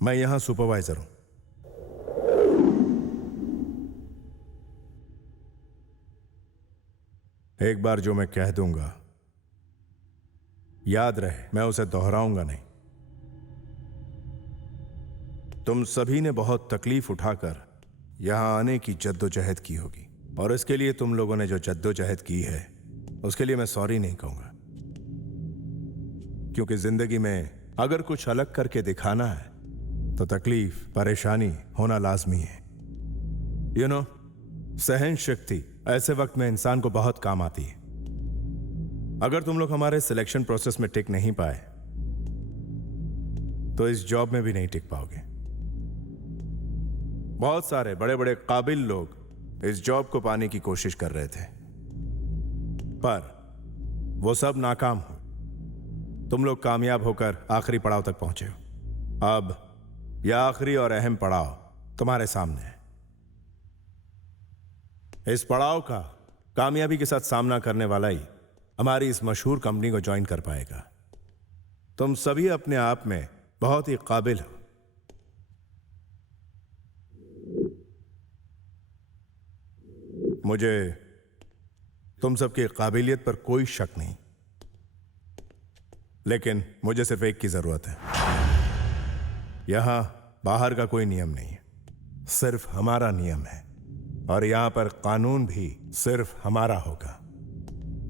मैं यहां सुपरवाइजर हूं। एक बार जो मैं कह दूंगा याद रहे, मैं उसे दोहराऊंगा नहीं। तुम सभी ने बहुत तकलीफ उठाकर यहां आने की जद्दोजहद की होगी, और इसके लिए तुम लोगों ने जो जद्दोजहद की है उसके लिए मैं सॉरी नहीं कहूंगा, क्योंकि जिंदगी में अगर कुछ अलग करके दिखाना है तो तकलीफ, परेशानी होना लाजमी है। सहन शक्ति ऐसे वक्त में इंसान को बहुत काम आती है। अगर तुम लोग हमारे सिलेक्शन प्रोसेस में टिक नहीं पाए तो इस जॉब में भी नहीं टिक पाओगे। बहुत सारे बड़े बड़े काबिल लोग इस जॉब को पाने की कोशिश कर रहे थे, पर वो सब नाकाम हो। तुम लोग कामयाब होकर आखिरी पड़ाव तक पहुंचे हो। अब यह आखिरी और अहम पड़ाव तुम्हारे सामने है। इस पड़ाव का कामयाबी के साथ सामना करने वाला ही हमारी इस मशहूर कंपनी को ज्वाइन कर पाएगा। तुम सभी अपने आप में बहुत ही काबिल हो। मुझे तुम सबकी काबिलियत पर कोई शक नहीं, लेकिन मुझे सिर्फ एक की जरूरत है। यहां बाहर का कोई नियम नहीं है, सिर्फ हमारा नियम है, और यहां पर कानून भी सिर्फ हमारा होगा।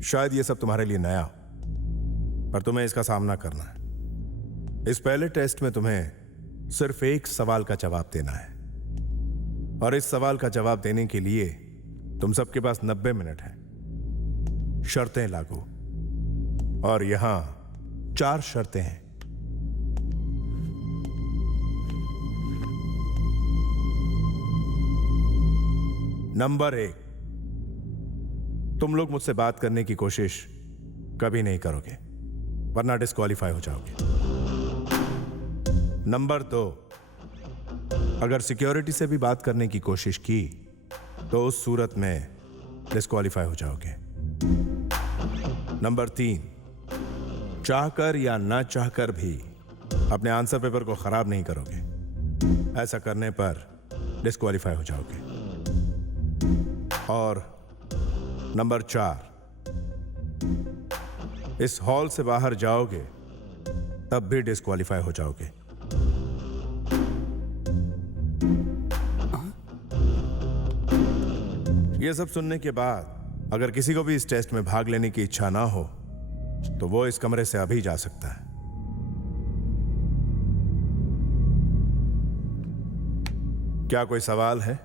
शायद यह सब तुम्हारे लिए नया हो, पर तुम्हें इसका सामना करना है। इस पहले टेस्ट में तुम्हें सिर्फ एक सवाल का जवाब देना है, और इस सवाल का जवाब देने के लिए तुम सबके पास 90 मिनट है। शर्तें लागू, और यहां 4 शर्तें हैं। नंबर 1, तुम लोग मुझसे बात करने की कोशिश कभी नहीं करोगे, वरना डिस्क्वालीफाई हो जाओगे। नंबर 2, अगर सिक्योरिटी से भी बात करने की कोशिश की तो उस सूरत में डिस्क्वालीफाई हो जाओगे। नंबर 3, चाहकर या ना चाहकर भी अपने आंसर पेपर को खराब नहीं करोगे। ऐसा करने पर डिस्क्वालीफाई हो जाओगे। और नंबर 4, इस हॉल से बाहर जाओगे तब भी डिस्क्वालीफाई हो जाओगे। यह सब सुनने के बाद अगर किसी को भी इस टेस्ट में भाग लेने की इच्छा ना हो तो वो इस कमरे से अभी जा सकता है। क्या कोई सवाल है?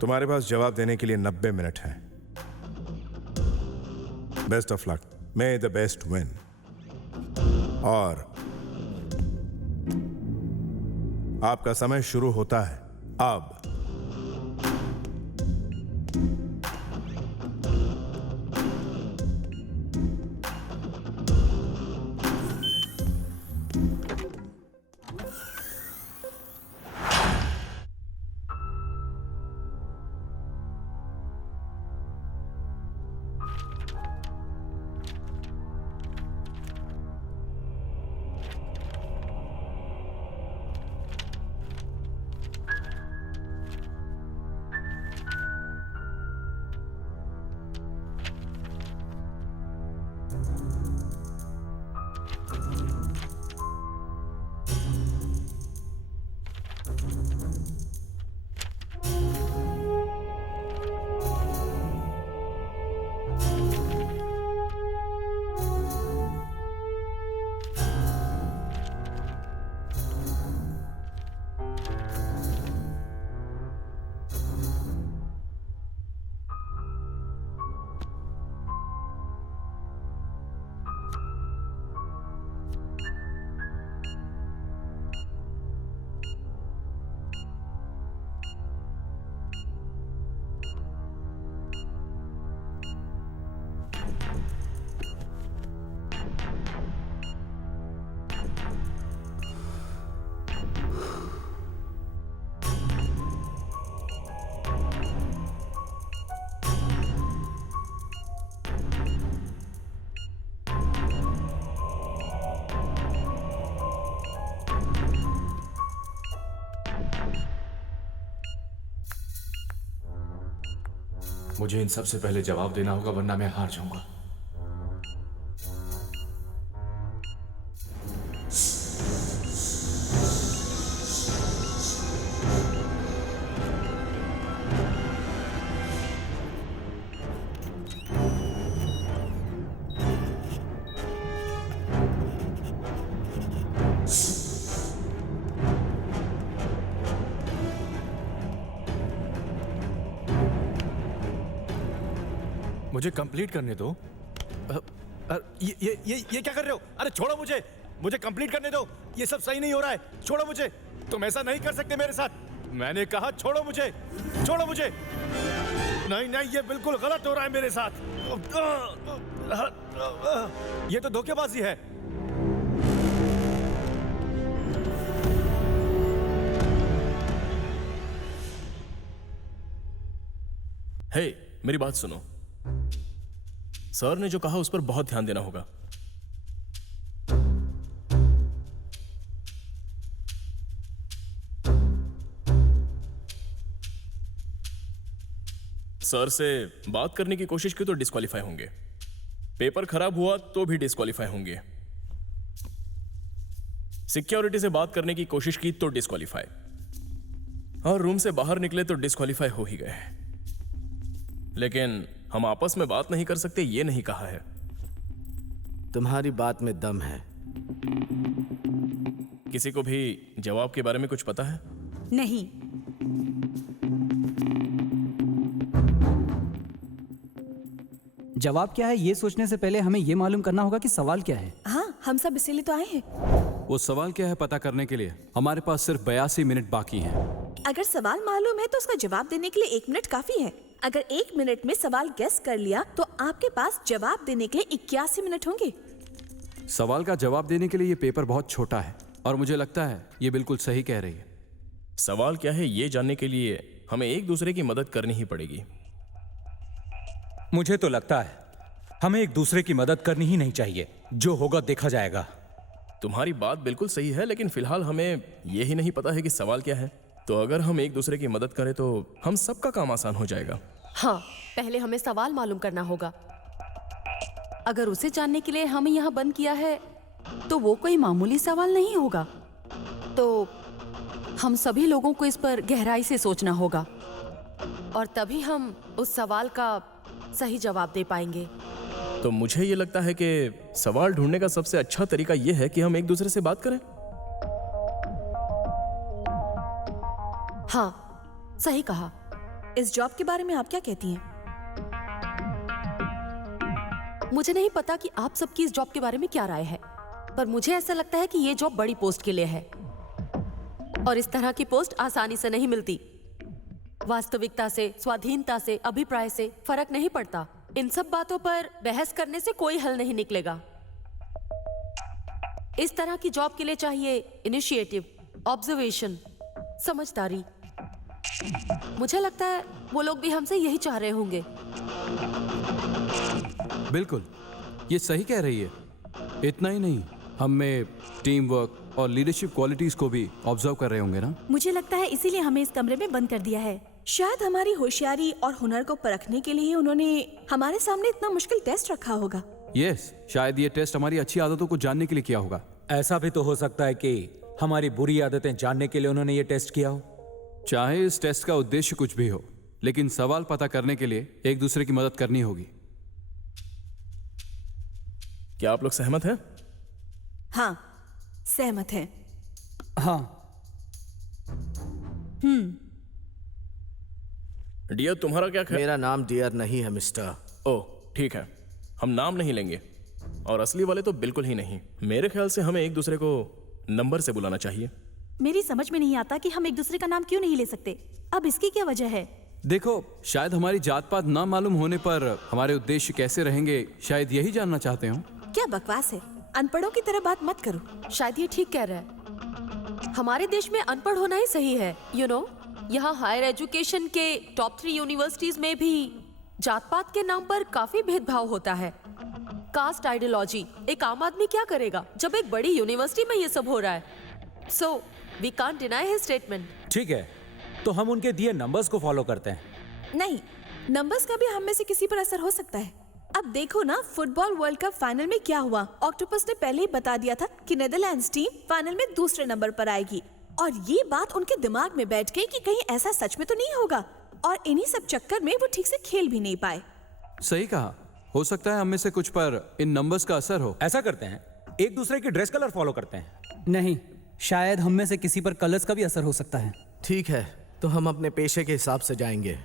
तुम्हारे पास जवाब देने के लिए 90 मिनट है। Best of luck, may the best win. और आपका समय शुरू होता है अब। मुझे इन सब से पहले जवाब देना होगा, वरना मैं हार जाऊंगा। मुझे कंप्लीट करने दो। ये क्या कर रहे हो? अरे छोड़ो मुझे, मुझे कंप्लीट करने दो। ये सब सही नहीं हो रहा है, छोड़ो मुझे। तुम ऐसा नहीं कर सकते मेरे साथ। मैंने कहा छोड़ो मुझे, छोड़ो मुझे। नहीं नहीं, ये बिल्कुल गलत हो रहा है मेरे साथ। ये तो धोखेबाजी है। हे, मेरी बात सुनो। सर ने जो कहा उस पर बहुत ध्यान देना होगा। सर से बात करने की कोशिश की तो डिस्क्वालीफाई होंगे, पेपर खराब हुआ तो भी डिस्क्वालीफाई होंगे, सिक्योरिटी से बात करने की कोशिश की तो डिस्क्वालीफाई, और रूम से बाहर निकले तो डिस्क्वालीफाई हो ही गए। लेकिन हम आपस में बात नहीं कर सकते, ये नहीं कहा है। तुम्हारी बात में दम है। किसी को भी जवाब के बारे में कुछ पता है? नहीं। जवाब क्या है ये सोचने से पहले हमें ये मालूम करना होगा कि सवाल क्या है। हाँ, हम सब इसीलिए तो आए हैं। वो सवाल क्या है पता करने के लिए हमारे पास सिर्फ 82 मिनट बाकी हैं। अगर सवाल मालूम है तो उसका जवाब देने के लिए 1 मिनट काफी है। अगर 1 मिनट में सवाल गेस कर लिया तो आपके पास जवाब देने के लिए 81 मिनट होंगे। सवाल का जवाब देने के लिए ये पेपर बहुत छोटा है और मुझे लगता है ये बिल्कुल सही कह रही है। सवाल क्या है ये जानने के लिए हमें एक दूसरे की मदद करनी ही पड़ेगी। मुझे तो लगता है हमें एक दूसरे की मदद करनी ही नहीं चाहिए, जो होगा देखा जाएगा। तुम्हारी बात बिल्कुल सही है, लेकिन फिलहाल हमें ये ही नहीं पता है कि सवाल क्या है। तो अगर हम एक दूसरे की मदद करें तो हम सबका काम आसान हो जाएगा। हाँ, पहले हमें सवाल मालूम करना होगा। अगर उसे जानने के लिए हमें यहाँ बंद किया है तो वो कोई मामूली सवाल नहीं होगा। तो हम सभी लोगों को इस पर गहराई से सोचना होगा और तभी हम उस सवाल का सही जवाब दे पाएंगे। तो मुझे ये लगता है कि सवाल ढूंढने का सबसे अच्छा तरीका यह है कि हम एक दूसरे से बात करें। हाँ, सही कहा। इस जॉब के बारे में आप क्या कहती हैं? मुझे नहीं पता कि आप सबकी इस जॉब के बारे में क्या राय है, पर मुझे ऐसा लगता है कि ये जॉब बड़ी पोस्ट के लिए है। और इस तरह की पोस्ट आसानी से नहीं मिलती। वास्तविकता से, स्वाधीनता से, अभिप्राय से फर्क नहीं पड़ता। इन सब बातों पर बहस करने से कोई हल नहीं निकलेगा। इस तरह की जॉब के लिए चाहिए इनिशिएटिव, ऑब्जर्वेशन, समझदारी। मुझे लगता है वो लोग भी हमसे यही चाह रहे होंगे। बिल्कुल, ये सही कह रही है। इतना ही नहीं, हम में टीम वर्क और लीडरशिप क्वालिटीज को भी ऑब्जर्व कर रहे होंगे ना। मुझे लगता है इसीलिए हमें इस कमरे में बंद कर दिया है। शायद हमारी होशियारी और हुनर को परखने के लिए उन्होंने हमारे सामने इतना मुश्किल टेस्ट रखा होगा। यस, शायद ये टेस्ट हमारी अच्छी आदतों को जानने के लिए किया होगा। ऐसा भी तो हो सकता है कि हमारी बुरी आदतें जानने के लिए उन्होंने ये टेस्ट किया हो। चाहे इस टेस्ट का उद्देश्य कुछ भी हो, लेकिन सवाल पता करने के लिए एक दूसरे की मदद करनी होगी। क्या आप लोग सहमत हैं? हाँ, सहमत है। हाँ। डियर, तुम्हारा क्या ख्याल? मेरा नाम डियर नहीं है मिस्टर। ओह, ठीक है, हम नाम नहीं लेंगे और असली वाले तो बिल्कुल ही नहीं। मेरे ख्याल से हमें एक दूसरे को नंबर से बुलाना चाहिए। मेरी समझ में नहीं आता कि हम एक दूसरे का नाम क्यों नहीं ले सकते। अब इसकी क्या वजह है? देखो, शायद हमारी जात पात ना मालूम होने पर हमारे उद्देश्य कैसे रहेंगे, शायद यही जानना चाहते हो। क्या बकवास है, अनपढ़ों की तरह बात मत करो। शायद ये ठीक कह रहा है। हमारे देश में अनपढ़ होना ही सही है। यहाँ हायर एजुकेशन के टॉप 3 यूनिवर्सिटीज में भी जात पात के नाम पर काफी भेदभाव होता है। Caste ideology. एक आम आदमी क्या करेगा जब एक बड़ी यूनिवर्सिटी में ये सब हो रहा है? So we can't deny his statement. ठीक है, तो हम उनके दिए नंबर्स को फॉलो करते हैं। नहीं, नंबर्स का भी हम में से किसी पर असर हो सकता है। अब देखो ना, फुटबॉल वर्ल्ड कप फाइनल में क्या हुआ। ऑक्टोपस ने पहले ही बता दिया था कि नेदरलैंड्स टीम फाइनल में दूसरे नंबर पर आएगी, और ये बात उनके दिमाग में बैठ गई कि कहीं ऐसा सच में तो नहीं होगा, और इन्हीं सब चक्कर में वो ठीक से खेल भी नहीं पाए। सही कहा, हो सकता है हम में से कुछ पर इन नंबर्स का असर हो। ऐसा करते हैं, एक दूसरे की ड्रेस कलर फॉलो करते हैं। नहीं, शायद हम में से किसी पर कलर्स का भी असर हो सकता है। ठीक है, तो हम अपने पेशे के हिसाब से जाएंगे।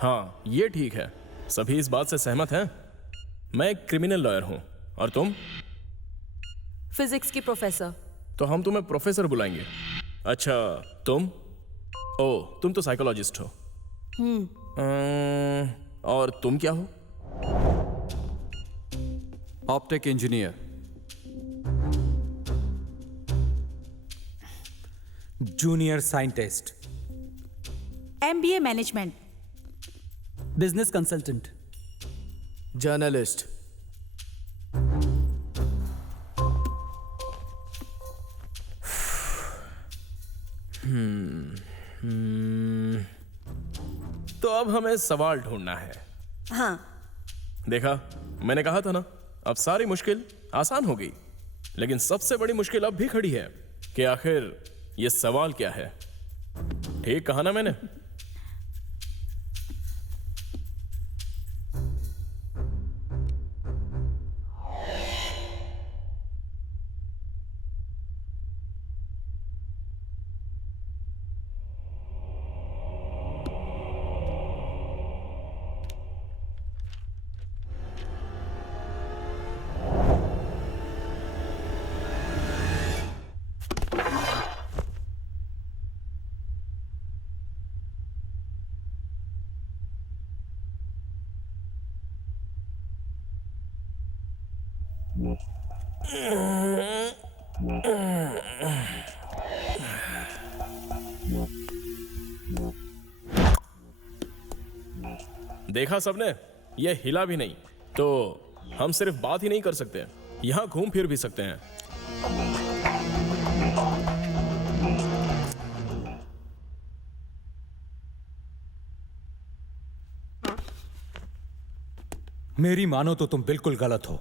हाँ, ये ठीक है। सभी इस बात से सहमत हैं? मैं एक क्रिमिनल लॉयर हूँ और तुम? फिजिक्स की प्रोफेसर। तो हम तुम्हें प्रोफेसर बुलाएंगे। अच्छा, तुम? ओह, तुम तो साइकोलॉजिस्ट हो। और तुम क्या हो? Optic engineer. Junior scientist. MBA management. Business consultant. Journalist. तो अब हमें सवाल ढूंढना है। हाँ, देखा, मैंने कहा था ना, अब सारी मुश्किल आसान हो गई। लेकिन सबसे बड़ी मुश्किल अब भी खड़ी है कि आखिर ये सवाल क्या है। ठीक कहा ना मैंने? देखा सबने, ये हिला भी नहीं। तो हम सिर्फ बात ही नहीं कर सकते, यहां घूम फिर भी सकते हैं। मेरी मानो तो तुम बिल्कुल गलत हो।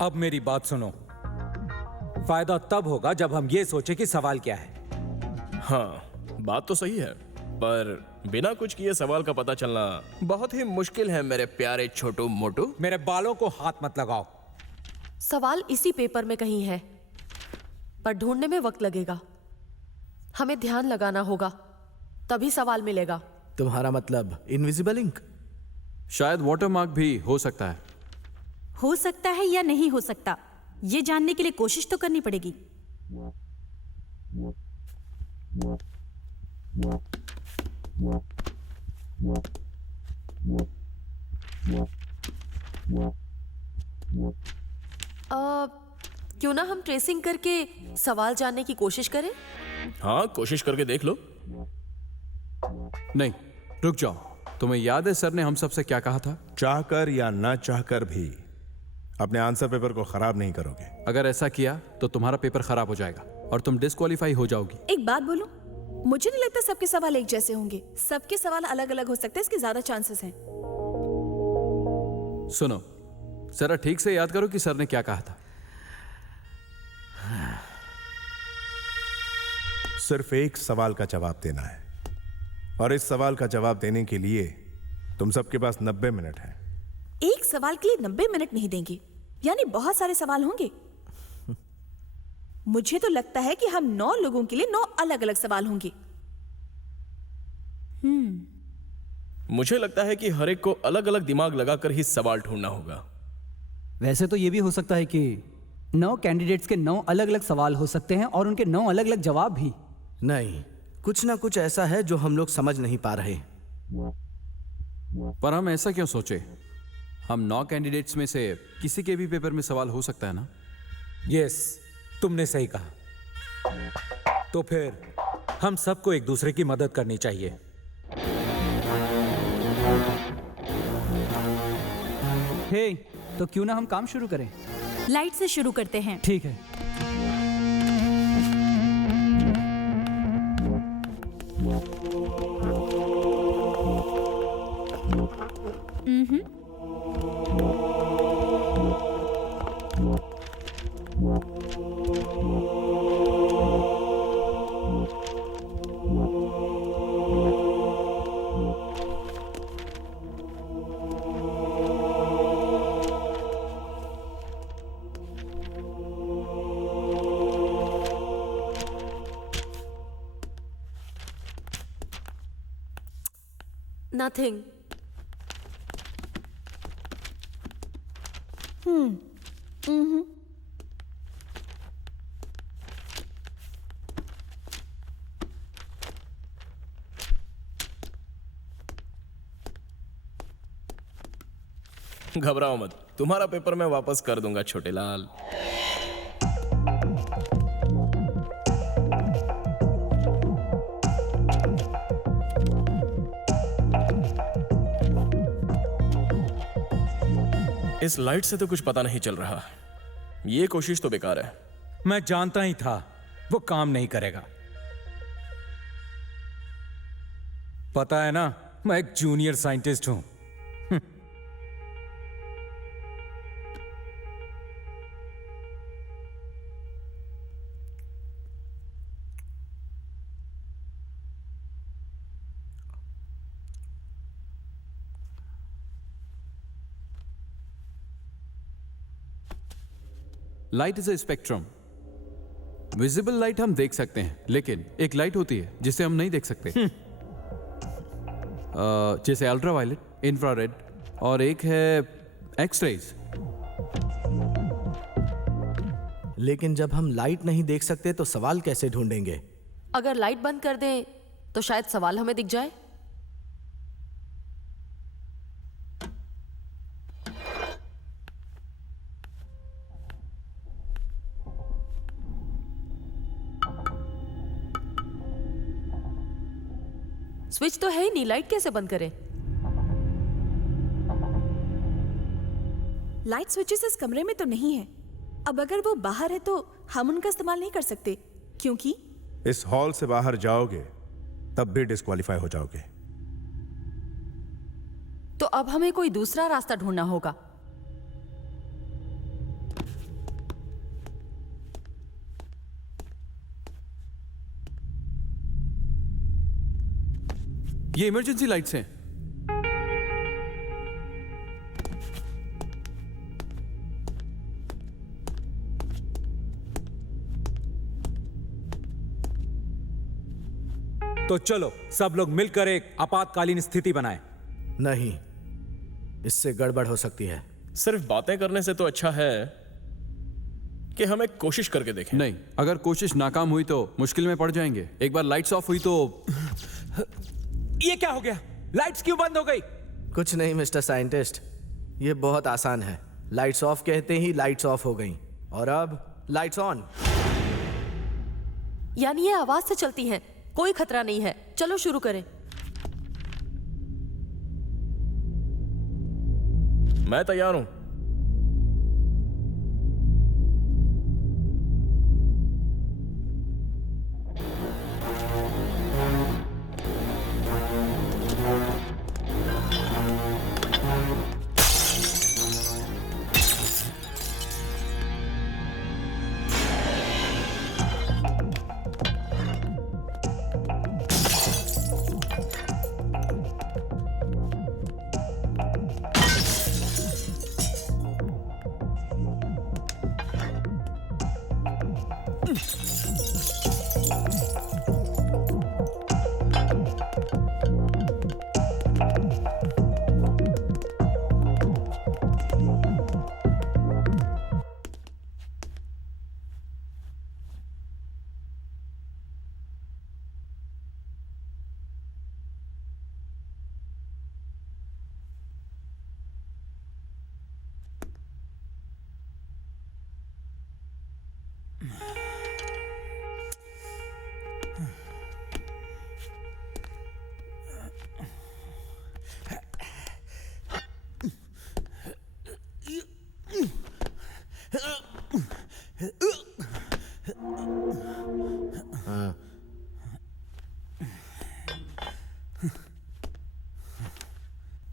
अब मेरी बात सुनो। फायदा तब होगा जब हम ये सोचे कि सवाल क्या है। हाँ, बात तो सही है, पर बिना कुछ किए सवाल का पता चलना बहुत ही मुश्किल है मेरे प्यारे छोटू मोटू। मेरे बालों को हाथ मत लगाओ। सवाल इसी पेपर में कहीं है, पर ढूंढने में वक्त लगेगा। हमें ध्यान लगाना होगा, तभी सवाल मिलेगा। तुम्हारा मतलब इनविजिबल इंक? शायद वाटरमार्क भी हो सकता है। हो सकता है या नहीं हो सकता, ये जानने के लिए कोशिश तो करनी पड़ेगी। क्यों ना हम ट्रेसिंग करके सवाल जानने की कोशिश करें? हाँ, कोशिश करके देख लो। नहीं, रुक जाओ। तुम्हें याद है सर ने हम सबसे क्या कहा था? चाहकर या ना चाहकर भी अपने आंसर पेपर को खराब नहीं करोगे। अगर ऐसा किया तो तुम्हारा पेपर खराब हो जाएगा और तुम डिस्क्वालीफाई हो जाओगी। एक बात बोलूं, मुझे नहीं लगता सबके सवाल एक जैसे होंगे। सबके सवाल अलग अलग हो सकते हैं, इसके ज्यादा चांसेस हैं। सुनो, जरा ठीक से याद करो कि सर ने क्या कहा था। सिर्फ एक सवाल का जवाब देना है, और इस सवाल का जवाब देने के लिए तुम सबके पास 90 मिनट है। एक सवाल के लिए 90 मिनट नहीं देंगे, यानी बहुत सारे सवाल होंगे। मुझे तो लगता है कि हम 9 लोगों के लिए 9 अलग अलग सवाल होंगे। मुझे लगता है कि हर एक को अलग अलग दिमाग लगाकर ही सवाल ढूंढना होगा। वैसे तो ये भी हो सकता है कि 9 कैंडिडेट्स के 9 अलग अलग सवाल हो सकते हैं और उनके 9 अलग अलग जवाब भी। नहीं, कुछ ना कुछ ऐसा है जो हम लोग समझ नहीं पा रहे। पर हम ऐसा क्यों सोचे? हम 9 कैंडिडेट्स में से किसी के भी पेपर में सवाल हो सकता है ना? यस, तुमने सही कहा। तो फिर हम सबको एक दूसरे की मदद करनी चाहिए। हे, तो क्यों ना हम काम शुरू करें? लाइट से शुरू करते हैं। ठीक है। नथिंग। घबराओ मत, तुम्हारा पेपर मैं वापस कर दूंगा छोटे लाल। इस लाइट से तो कुछ पता नहीं चल रहा। ये कोशिश तो बेकार है। मैं जानता ही था वो काम नहीं करेगा। पता है ना, मैं एक जूनियर साइंटिस्ट हूं। Light is a spectrum. Visible light हम देख सकते हैं, लेकिन एक लाइट होती है जिसे हम नहीं देख सकते। जैसे अल्ट्रावायलेट, इंफ्रारेड, और एक है एक्स-रेज। लेकिन जब हम लाइट नहीं देख सकते तो सवाल कैसे ढूंढेंगे? अगर लाइट बंद कर दें तो शायद सवाल हमें दिख जाए। स्विच तो है ही नहीं, लाइट कैसे बंद करें? लाइट स्विचेस इस कमरे में तो नहीं है। अब अगर वो बाहर है तो हम उनका इस्तेमाल नहीं कर सकते, क्योंकि इस हॉल से बाहर जाओगे तब भी डिस्क्वालीफाई हो जाओगे। तो अब हमें कोई दूसरा रास्ता ढूंढना होगा। ये इमरजेंसी लाइट्स हैं। तो चलो सब लोग मिलकर एक आपातकालीन स्थिति बनाएं। नहीं, इससे गड़बड़ हो सकती है। सिर्फ बातें करने से तो अच्छा है कि हम एक कोशिश करके देखें। नहीं, अगर कोशिश नाकाम हुई तो मुश्किल में पड़ जाएंगे। एक बार लाइट्स ऑफ हुई तो ये क्या हो गया? लाइट्स क्यों बंद हो गई? कुछ नहीं मिस्टर साइंटिस्ट, ये बहुत आसान है। लाइट्स ऑफ कहते ही लाइट्स ऑफ हो गई और अब लाइट्स ऑन। यानी ये आवाज से चलती हैं, कोई खतरा नहीं है। चलो शुरू करें। मैं तैयार हूं।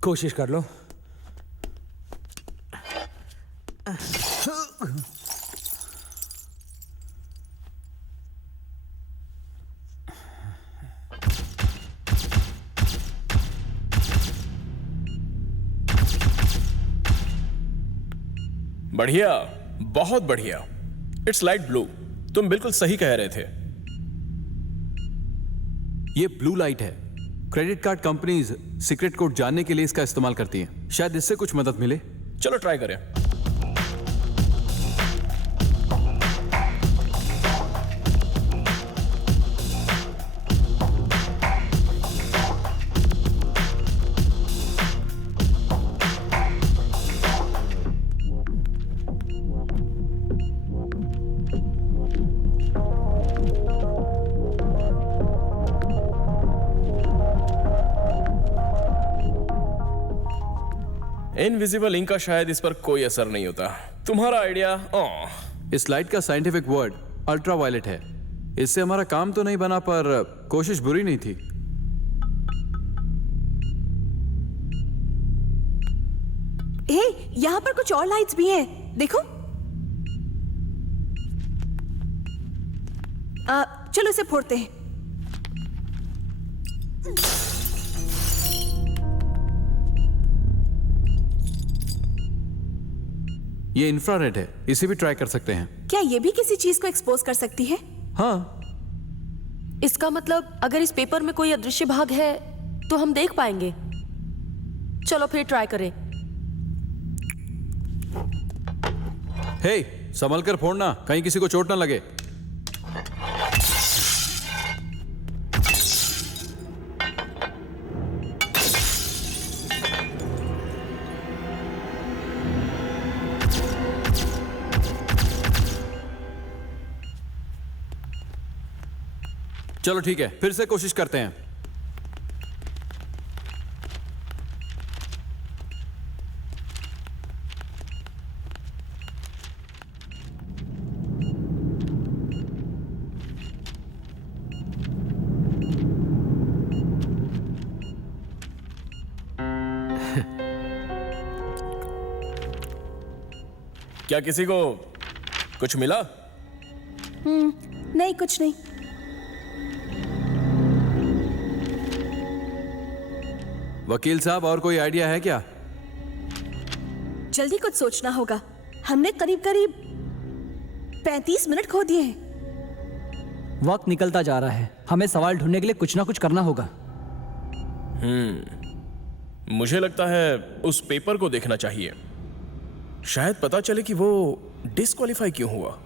कोशिश कर लो। बढ़िया, बहुत बढ़िया। Its light blue. तुम बिल्कुल सही कह रहे थे। ये ब्लू लाइट है। Credit card companies secret code जानने के लिए इसका इस्तेमाल करती हैं। शायद इससे कुछ मदद मिले। चलो ट्राई करें। इनविजिबल इंक का शायद इस पर कोई असर नहीं होता। तुम्हारा आइडिया? इस लाइट का साइंटिफिक वर्ड अल्ट्रावायलेट है। इससे हमारा काम तो नहीं बना, पर कोशिश बुरी नहीं थी। हे, यहाँ पर कुछ और लाइट्स भी हैं, देखो। चलो इसे फोड़ते हैं। ये इंफ्रारेड है, इसे भी ट्राई कर सकते हैं। क्या ये भी किसी चीज को एक्सपोज कर सकती है? हाँ। इसका मतलब अगर इस पेपर में कोई अदृश्य भाग है तो हम देख पाएंगे। चलो फिर ट्राई करें। हे, संभल कर फोड़ना, कहीं किसी को चोट ना लगे। चलो ठीक है, फिर से कोशिश करते हैं। क्या किसी को कुछ मिला? नहीं, कुछ नहीं। वकील साहब, और कोई आइडिया है क्या? जल्दी कुछ सोचना होगा। हमने करीब करीब 35 मिनट खो दिए हैं। वक्त निकलता जा रहा है, हमें सवाल ढूंढने के लिए कुछ ना कुछ करना होगा। मुझे लगता है उस पेपर को देखना चाहिए, शायद पता चले कि वो डिस्क्वालीफाई क्यों हुआ।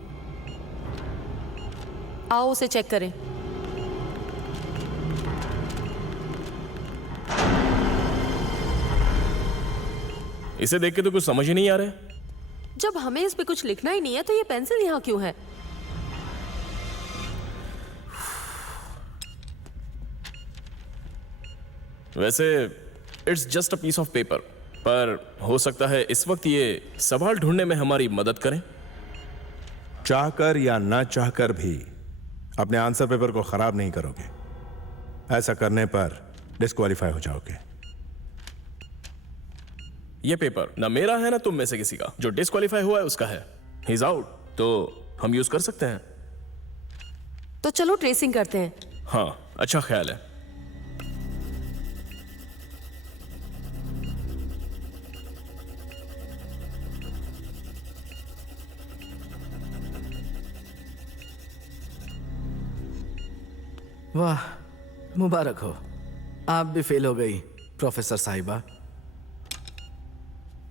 आओ उसे चेक करें। इसे देख के तो कुछ समझ ही नहीं आ रहा है। जब हमें इस पे कुछ लिखना ही नहीं है तो ये पेंसिल यहाँ क्यों है? वैसे it's just a piece of paper, पर हो सकता है इस वक्त ये सवाल ढूंढने में हमारी मदद करें। चाहकर या ना चाहकर भी अपने आंसर पेपर को खराब नहीं करोगे। ऐसा करने पर डिस्क्वालीफाई हो जाओगे। ये पेपर ना मेरा है ना तुम में से किसी का। जो डिस्क्वालीफाई हुआ है उसका है। ही इज आउट, तो हम यूज कर सकते हैं। तो चलो ट्रेसिंग करते हैं। हाँ, अच्छा ख्याल है। वाह, मुबारक हो, आप भी फेल हो गई प्रोफेसर साहिबा।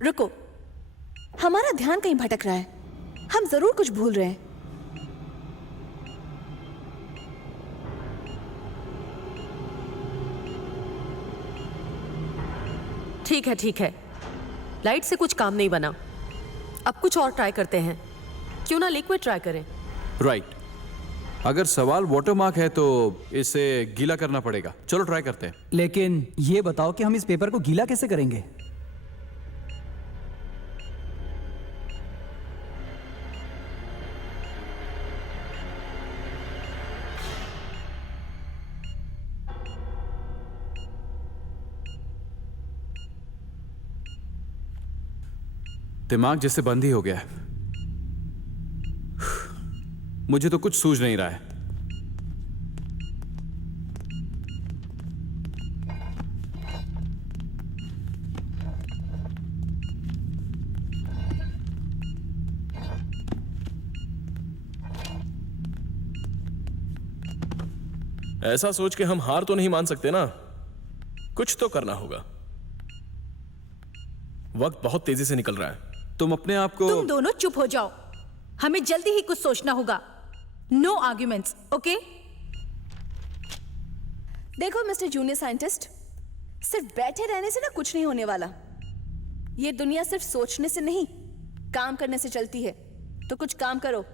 रुको, हमारा ध्यान कहीं भटक रहा है। हम जरूर कुछ भूल रहे हैं। ठीक है ठीक है, लाइट से कुछ काम नहीं बना। अब कुछ और ट्राई करते हैं। क्यों ना लिक्विड ट्राई करें? राइट। अगर सवाल वाटरमार्क है तो इसे गीला करना पड़ेगा। चलो ट्राई करते हैं। लेकिन ये बताओ कि हम इस पेपर को गीला कैसे करेंगे? दिमाग जैसे बंद ही हो गया है। मुझे तो कुछ सूझ नहीं रहा है। ऐसा सोच के हम हार तो नहीं मान सकते ना, कुछ तो करना होगा। वक्त बहुत तेजी से निकल रहा है। तुम अपने आप को तुम दोनों चुप हो जाओ, हमें जल्दी ही कुछ सोचना होगा। No arguments, okay? देखो मिस्टर जूनियर साइंटिस्ट, सिर्फ बैठे रहने से ना कुछ नहीं होने वाला। ये दुनिया सिर्फ सोचने से नहीं, काम करने से चलती है। तो कुछ काम करो।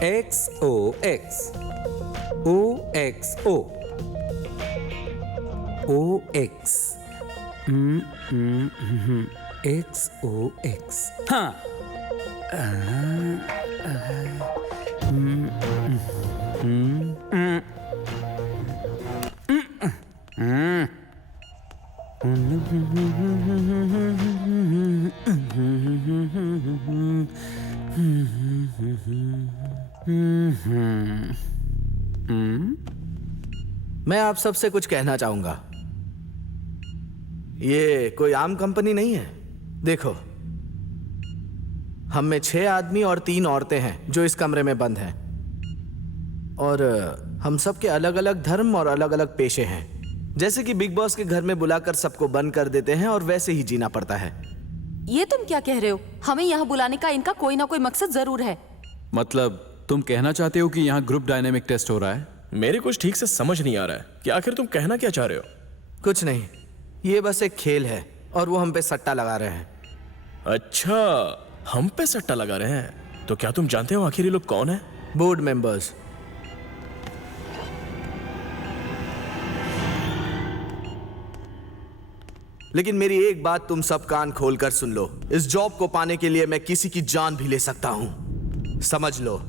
XOX OXO OX XOX। हाँ, मैं आप सबसे कुछ कहना चाहूंगा। ये कोई आम कंपनी नहीं है। देखो, हम में 6 आदमी और 3 औरतें हैं जो इस कमरे में बंद हैं। और हम सब के अलग अलग धर्म और अलग अलग पेशे हैं। जैसे कि बिग बॉस के घर में बुलाकर सबको बंद कर देते हैं और वैसे ही जीना पड़ता है। ये तुम क्या कह रहे हो? हमें यहाँ बुलाने का इनका कोई ना कोई मकसद जरूर है। मतलब तुम कहना चाहते हो कि यहाँ ग्रुप डायनेमिक टेस्ट हो रहा है? मेरे कुछ ठीक से समझ नहीं आ रहा है कि आखिर तुम कहना क्या चाह रहे हो। कुछ नहीं, ये बस एक खेल है और वो हम पे सट्टा लगा रहे हैं। अच्छा, हम पे सट्टा लगा रहे हैं? तो क्या तुम जानते हो आखिर ये लोग कौन है? Board members. लेकिन मेरी एक बात तुम सब कान खोलकर सुन लो। इस जॉब को पाने के लिए मैं किसी की जान भी ले सकता हूं, समझ लो।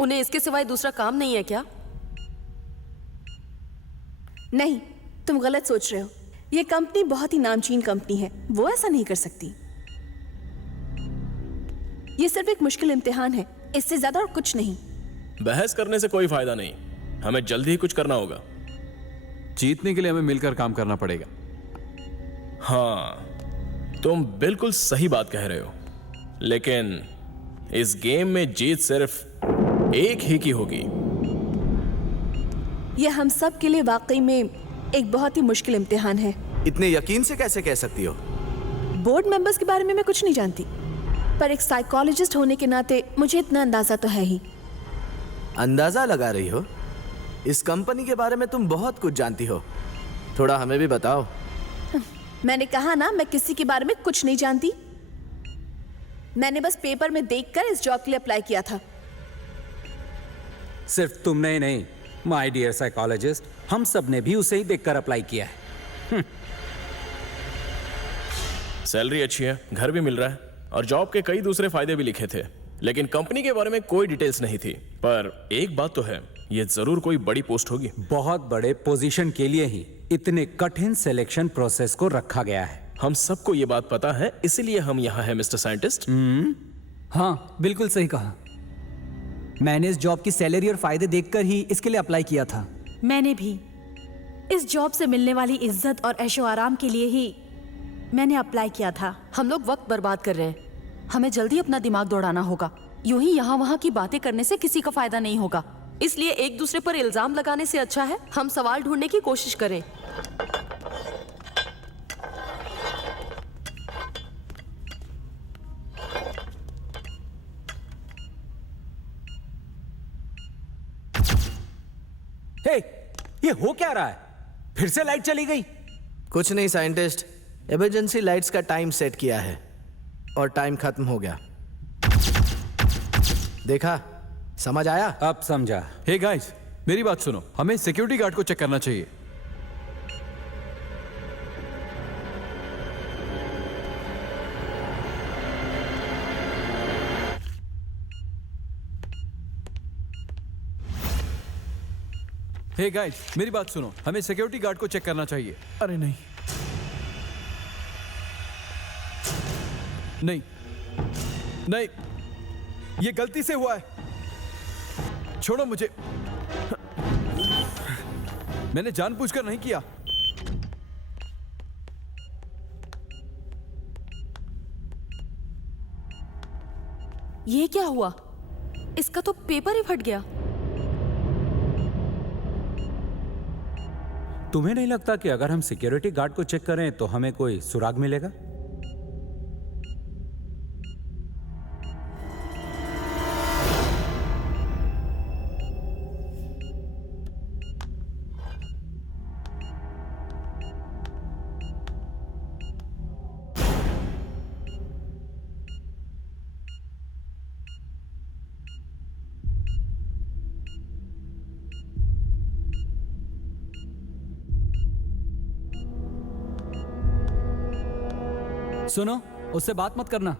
उन्हें इसके सिवाय दूसरा काम नहीं है क्या? नहीं, तुम गलत सोच रहे हो। ये कंपनी बहुत ही नामचीन कंपनी है, वो ऐसा नहीं कर सकती। ये सिर्फ एक मुश्किल इम्तिहान है, इससे ज्यादा और कुछ नहीं। बहस करने से कोई फायदा नहीं, हमें जल्दी ही कुछ करना होगा। जीतने के लिए हमें मिलकर काम करना पड़ेगा। हाँ, तुम बिल्कुल सही बात कह रहे हो, लेकिन इस गेम में जीत सिर्फ एक ही की होगी। यह हम सब के लिए वाकई में एक बहुत ही मुश्किल इम्तिहान है। इतने यकीन से कैसे कह सकती हो? बोर्ड मेंबर्स के बारे में मैं कुछ नहीं जानती, पर एक साइकोलॉजिस्ट होने के नाते मुझे इतना अंदाजा तो है ही। अंदाजा लगा रही हो? इस कंपनी के बारे में तुम बहुत कुछ जानती हो, थोड़ा हमें भी बताओ। मैंने कहा ना, मैं किसी के बारे में कुछ नहीं जानती। मैंने बस पेपर में देखकर इस जॉब के लिए अप्लाई किया था। सिर्फ तुमने ही नहीं, माय डियर साइकोलॉजिस्ट, हम सब ने भी उसे ही देखकर अप्लाई किया है। सैलरी अच्छी है, घर भी मिल रहा है और जॉब के कई दूसरे फायदे भी लिखे थे, लेकिन कंपनी के बारे में कोई डिटेल्स नहीं थी। पर एक बात तो है, ये जरूर कोई बड़ी पोस्ट होगी। बहुत बड़े पोजीशन के लिए ही इतने कठिन सिलेक्शन प्रोसेस को रखा गया है। हम सबको ये बात पता है, इसीलिए हम यहाँ हैं मिस्टर साइंटिस्ट। हाँ, बिल्कुल सही कहा। मैंने इस जॉब की सैलरी और फायदे देखकर ही इसके लिए अप्लाई किया था। मैंने भी इस जॉब से मिलने वाली इज्जत और ऐशो आराम के लिए ही मैंने अप्लाई किया था। हम लोग वक्त बर्बाद कर रहे हैं, हमें जल्दी अपना दिमाग दौड़ाना होगा। यूं ही यहाँ वहाँ की बातें करने से किसी का फायदा नहीं होगा, इसलिए एक दूसरे पर इल्जाम लगाने से अच्छा है हम सवाल ढूंढने की कोशिश करें। हे, ये हो क्या रहा है? फिर से लाइट चली गई। कुछ नहीं साइंटिस्ट, इमरजेंसी लाइट्स का टाइम सेट किया है और टाइम खत्म हो गया। देखा, समझ आया? अब समझा। हे गाइस, मेरी बात सुनो, हमें सिक्योरिटी गार्ड को चेक करना चाहिए। हे गाइस, मेरी बात सुनो, हमें सिक्योरिटी गार्ड को चेक करना चाहिए। अरे नहीं नहीं नहीं, ये गलती से हुआ है, छोड़ो मुझे, मैंने जानबूझकर नहीं किया। ये क्या हुआ? इसका तो पेपर ही फट गया। तुम्हें नहीं लगता कि अगर हम सिक्योरिटी गार्ड को चेक करें तो हमें कोई सुराग मिलेगा? सुनो, उससे बात मत करना।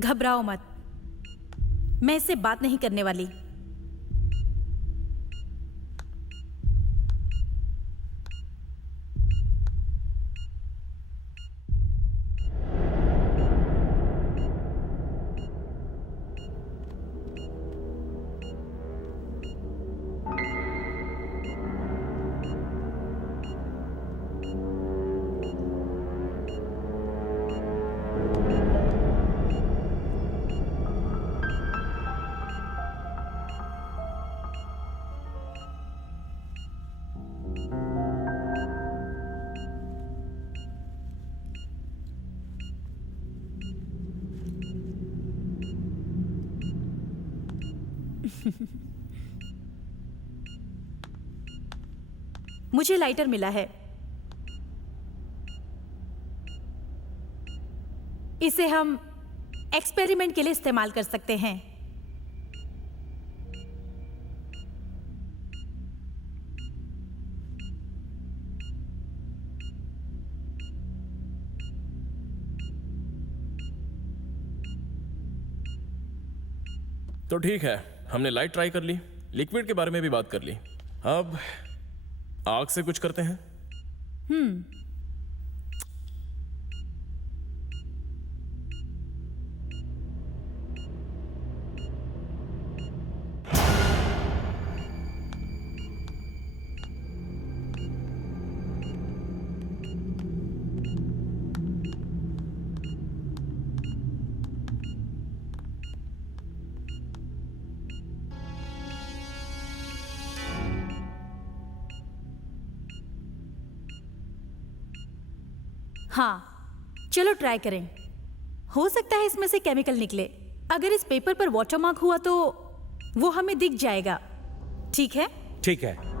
घबराओ मत, मैं इससे बात नहीं करने वाली। मुझे लाइटर मिला है, इसे हम एक्सपेरिमेंट के लिए इस्तेमाल कर सकते हैं। तो ठीक है, हमने लाइट ट्राई कर ली, लिक्विड के बारे में भी बात कर ली, अब आग से कुछ करते हैं। हाँ, चलो ट्राई करें। हो सकता है इसमें से केमिकल निकले। अगर इस पेपर पर वाटरमार्क हुआ तो वो हमें दिख जाएगा। ठीक है? ठीक है।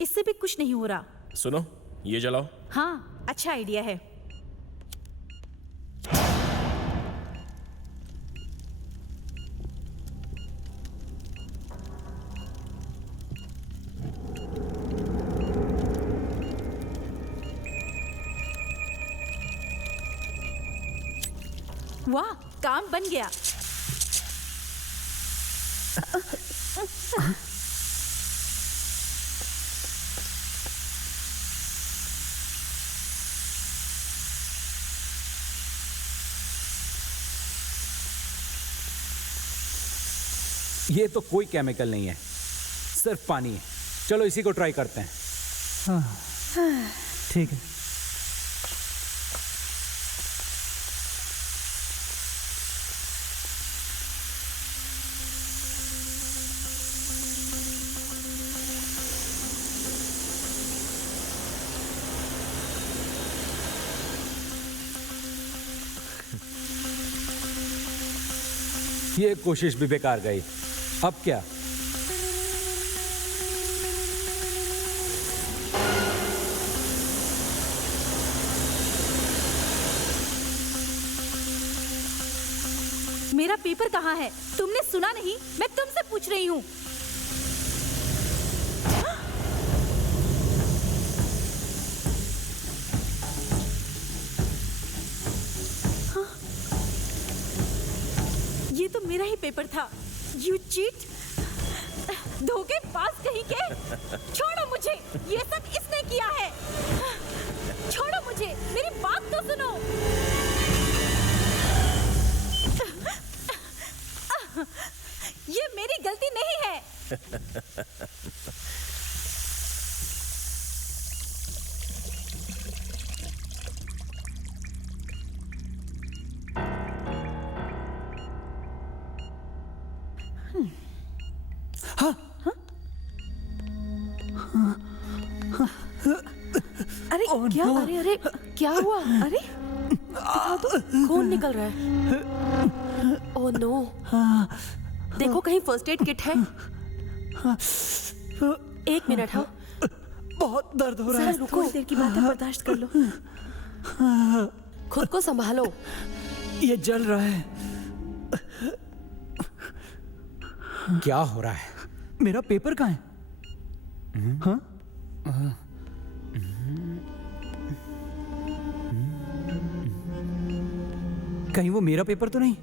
इससे भी कुछ नहीं हो रहा। सुनो, ये जलाओ। हाँ, अच्छा आइडिया है। वाह, काम बन गया। ये तो कोई केमिकल नहीं है, सिर्फ पानी है। चलो इसी को ट्राई करते हैं। हाँ, ठीक है। ये कोशिश भी बेकार गई। अब क्या? मेरा पेपर कहाँ है? तुमने सुना नहीं? मैं तुमसे पूछ रही हूँ। ये तो मेरा ही पेपर था। You cheat! धोखेबाज कहीं के! छोड़ो मुझे! ये सब इसने किया है! छोड़ो मुझे! मेरी बात तो सुनो! ये मेरी गलती नहीं है। अरे क्या? अरे अरे क्या हुआ? अरे दिखाओ तो, खून निकल रहा है। Oh no! देखो कहीं फर्स्ट एड किट है। एक मिनट। हाँ, बहुत दर्द हो रहा है। रुको, थोड़ी देर की बात है, बर्दाश्त कर लो। खुद को संभालो। ये जल रहा है। क्या हो रहा है? मेरा पेपर कहाँ है? हाँ? कहीं वो मेरा पेपर तो नहीं?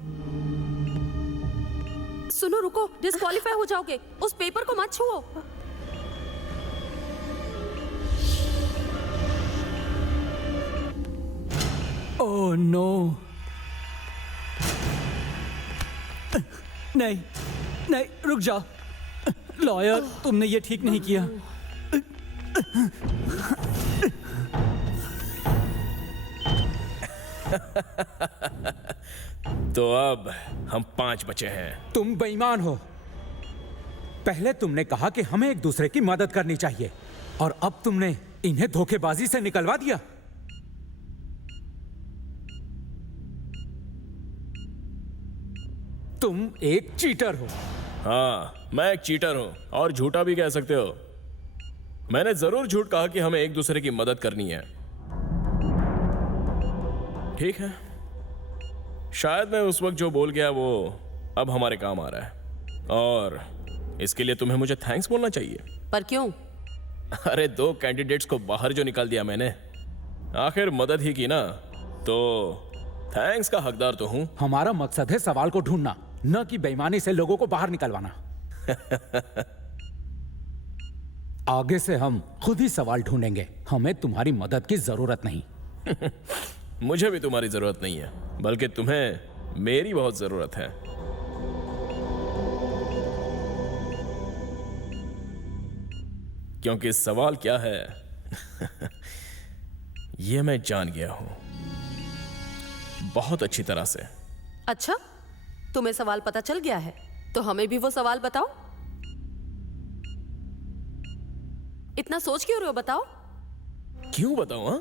सुनो, रुको, डिस्क्वालीफाई हो जाओगे। उस पेपर को मत छुओ। Oh no! नहीं, नहीं, रुक जाओ। लॉयर, तुमने ये ठीक नहीं किया। तो अब हम 5 बचे हैं। तुम बेईमान हो। पहले तुमने कहा कि हमें एक दूसरे की मदद करनी चाहिए, और अब तुमने इन्हें धोखेबाजी से निकलवा दिया। तुम एक चीटर हो। हाँ, मैं एक चीटर हूं और झूठा भी कह सकते हो। मैंने जरूर झूठ कहा कि हमें एक दूसरे की मदद करनी है। ठीक है, शायद मैं उस वक्त जो बोल गया वो अब हमारे काम आ रहा है, और इसके लिए तुम्हें मुझे थैंक्स बोलना चाहिए। पर क्यों? अरे 2 कैंडिडेट्स को बाहर जो निकाल दिया मैंने, आखिर मदद ही की ना, तो थैंक्स का हकदार तो हूं। हमारा मकसद है सवाल को ढूंढना, न कि बेईमानी से लोगों को बाहर निकलवाना। आगे से हम खुद ही सवाल ढूंढेंगे, हमें तुम्हारी मदद की जरूरत नहीं। मुझे भी तुम्हारी जरूरत नहीं है, बल्कि तुम्हें मेरी बहुत जरूरत है। क्योंकि सवाल क्या है यह मैं जान गया हूं बहुत अच्छी तरह से। अच्छा, तुम्हें सवाल पता चल गया है, तो हमें भी वो सवाल बताओ। इतना सोच क्यों रहे हो, बताओ। क्यों बताऊं? हाँ,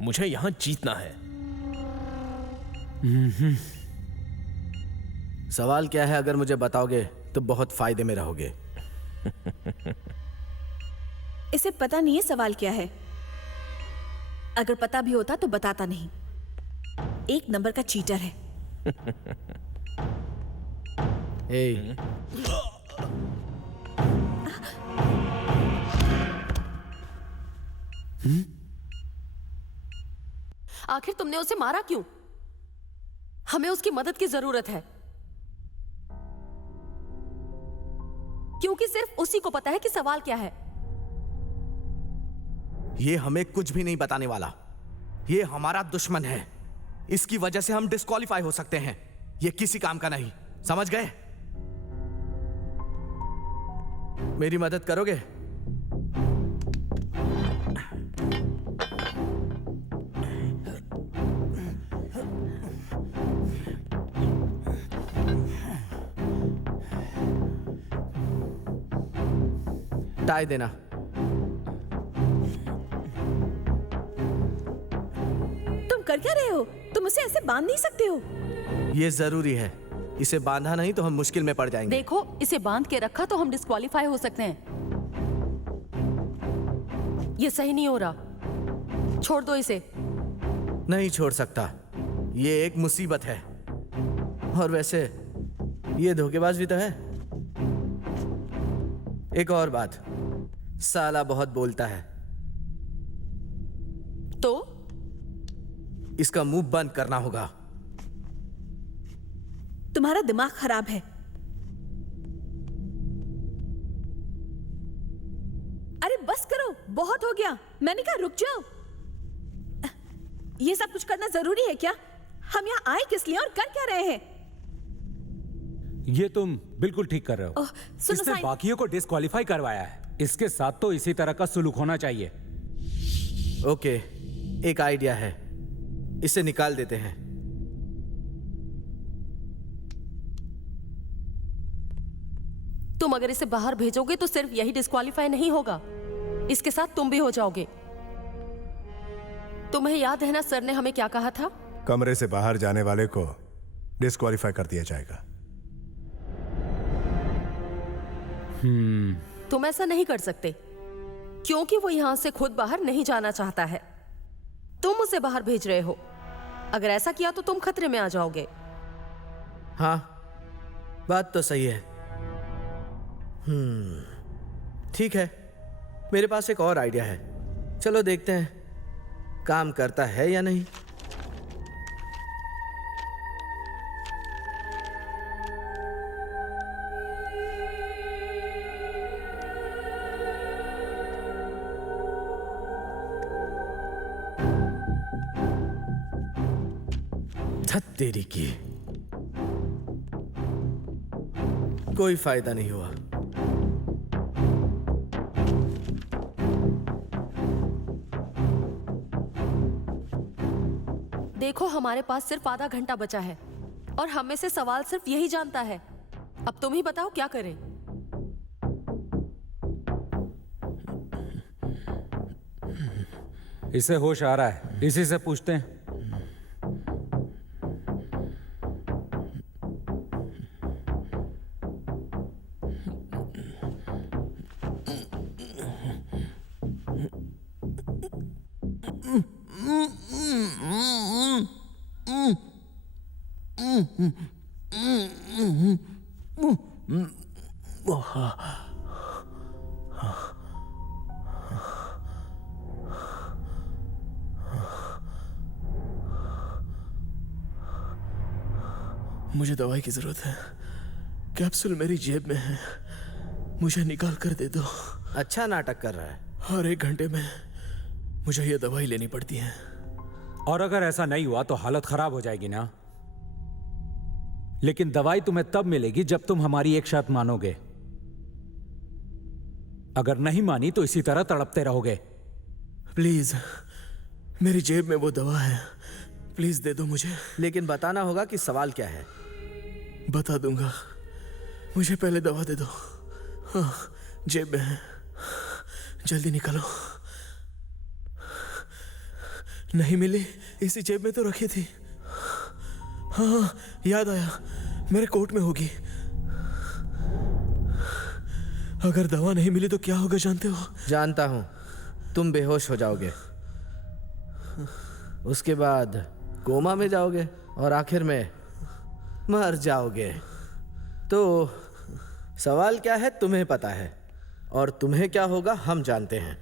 मुझे यहां जीतना है। सवाल क्या है, अगर मुझे बताओगे तो बहुत फायदे में रहोगे। इसे पता नहीं है सवाल क्या है। अगर पता भी होता तो बताता नहीं। 1 नंबर का चीटर है। ए, आखिर तुमने उसे मारा क्यों? हमें उसकी मदद की जरूरत है, क्योंकि सिर्फ उसी को पता है कि सवाल क्या है। ये हमें कुछ भी नहीं बताने वाला। ये हमारा दुश्मन है, इसकी वजह से हम डिस्क्वालीफाई हो सकते हैं। ये किसी काम का नहीं, समझ गए? मेरी मदद करोगे? टाई देना। तुम कर क्या रहे हो? तुम उसे ऐसे बांध नहीं सकते हो। ये जरूरी है, इसे बांधा नहीं तो हम मुश्किल में पड़ जाएंगे। देखो, इसे बांध के रखा तो हम डिस्क्वालीफाई हो सकते हैं। ये सही नहीं हो रहा, छोड़ दो इसे। नहीं छोड़ सकता, ये एक मुसीबत है। और वैसे ये धोखेबाज भी तो है। एक और बात, साला बहुत बोलता है, तो इसका मुंह बंद करना होगा। तुम्हारा दिमाग खराब है। अरे बस करो, बहुत हो गया। मैंने कहा रुक जाओ। ये सब कुछ करना जरूरी है क्या? हम यहाँ आए किस लिए और कर क्या रहे हैं? ये तुम बिल्कुल ठीक कर रहे हो। सुनो इसने साईं। बाकियों को डिस्क्वालीफाई करवाया है, इसके साथ तो इसी तरह का सुलूक होना चाहिए। ओके, एक आइडिया है, इसे निकाल देते हैं। तुम अगर इसे बाहर भेजोगे तो सिर्फ यही डिस्क्वालीफाई नहीं होगा, इसके साथ तुम भी हो जाओगे। तुम्हें याद है ना सर ने हमें क्या कहा था? कमरे से बाहर जाने वाले को डिस्क्वालीफाई कर दिया जाएगा। तुम ऐसा नहीं कर सकते, क्योंकि वो यहां से खुद बाहर नहीं जाना चाहता है। तुम उसे बाहर भेज रहे हो। अगर ऐसा किया तो तुम खतरे में आ जाओगे। हाँ, बात तो सही है। ठीक है, मेरे पास एक और आइडिया है। चलो देखते हैं काम करता है या नहीं। तेरी की कोई फायदा नहीं हुआ। देखो, हमारे पास सिर्फ आधा घंटा बचा है और हम में से सवाल सिर्फ यही जानता है। अब तुम ही बताओ क्या करें। इसे होश आ रहा है, इसी से पूछते हैं। मुझे दवाई की जरूरत है। कैप्सूल मेरी जेब में है, मुझे निकाल कर दे दो। अच्छा नाटक कर रहा है। हर 1 घंटे में मुझे ये दवाई लेनी पड़ती है। और अगर ऐसा नहीं हुआ तो हालत खराब हो जाएगी ना। लेकिन दवाई तुम्हें तब मिलेगी जब तुम हमारी एक शर्त मानोगे। अगर नहीं मानी तो इसी तरह तड़पते रहोगे। प्लीज, मेरी जेब में वो दवा है, प्लीज दे दो मुझे। लेकिन बताना होगा कि सवाल क्या है। बता दूंगा, मुझे पहले दवा दे दो। हाँ, जेब में है, जल्दी निकालो। नहीं मिली, इसी जेब में तो रखी थी। हाँ, याद आया, मेरे कोट में होगी। अगर दवा नहीं मिली तो क्या होगा जानते हो? जानता हूं, तुम बेहोश हो जाओगे, उसके बाद कोमा में जाओगे और आखिर में मर जाओगे। तो सवाल क्या है तुम्हें पता है, और तुम्हें क्या होगा हम जानते हैं।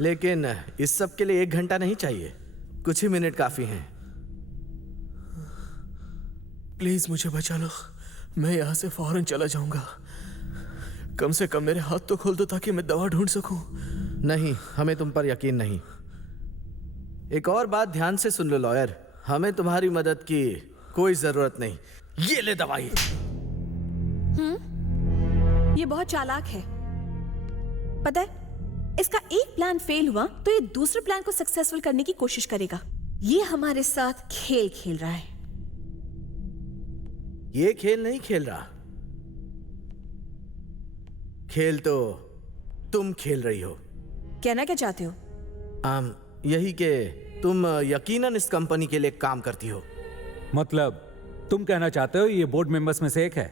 लेकिन इस सब के लिए 1 घंटा नहीं चाहिए, कुछ ही मिनट काफी हैं। प्लीज मुझे बचा लो, मैं यहां से फौरन चला जाऊंगा। कम से कम मेरे हाथ तो खोल दो ताकि मैं दवा ढूंढ सकूं। नहीं, हमें तुम पर यकीन नहीं। एक और बात ध्यान से सुन लो लॉयर, हमें तुम्हारी मदद की कोई जरूरत नहीं। ये ले दवाई। ये बहुत चालाक है। पता है, इसका एक प्लान फेल हुआ तो ये दूसरे प्लान को सक्सेसफुल करने की कोशिश करेगा। ये हमारे साथ खेल खेल रहा है। ये खेल नहीं खेल रहा, खेल तो तुम खेल रही हो। कहना क्या चाहते हो? यही कि तुम यकीनन इस कंपनी के लिए काम करती हो। मतलब तुम कहना चाहते हो ये बोर्ड मेंबर्स में से एक है?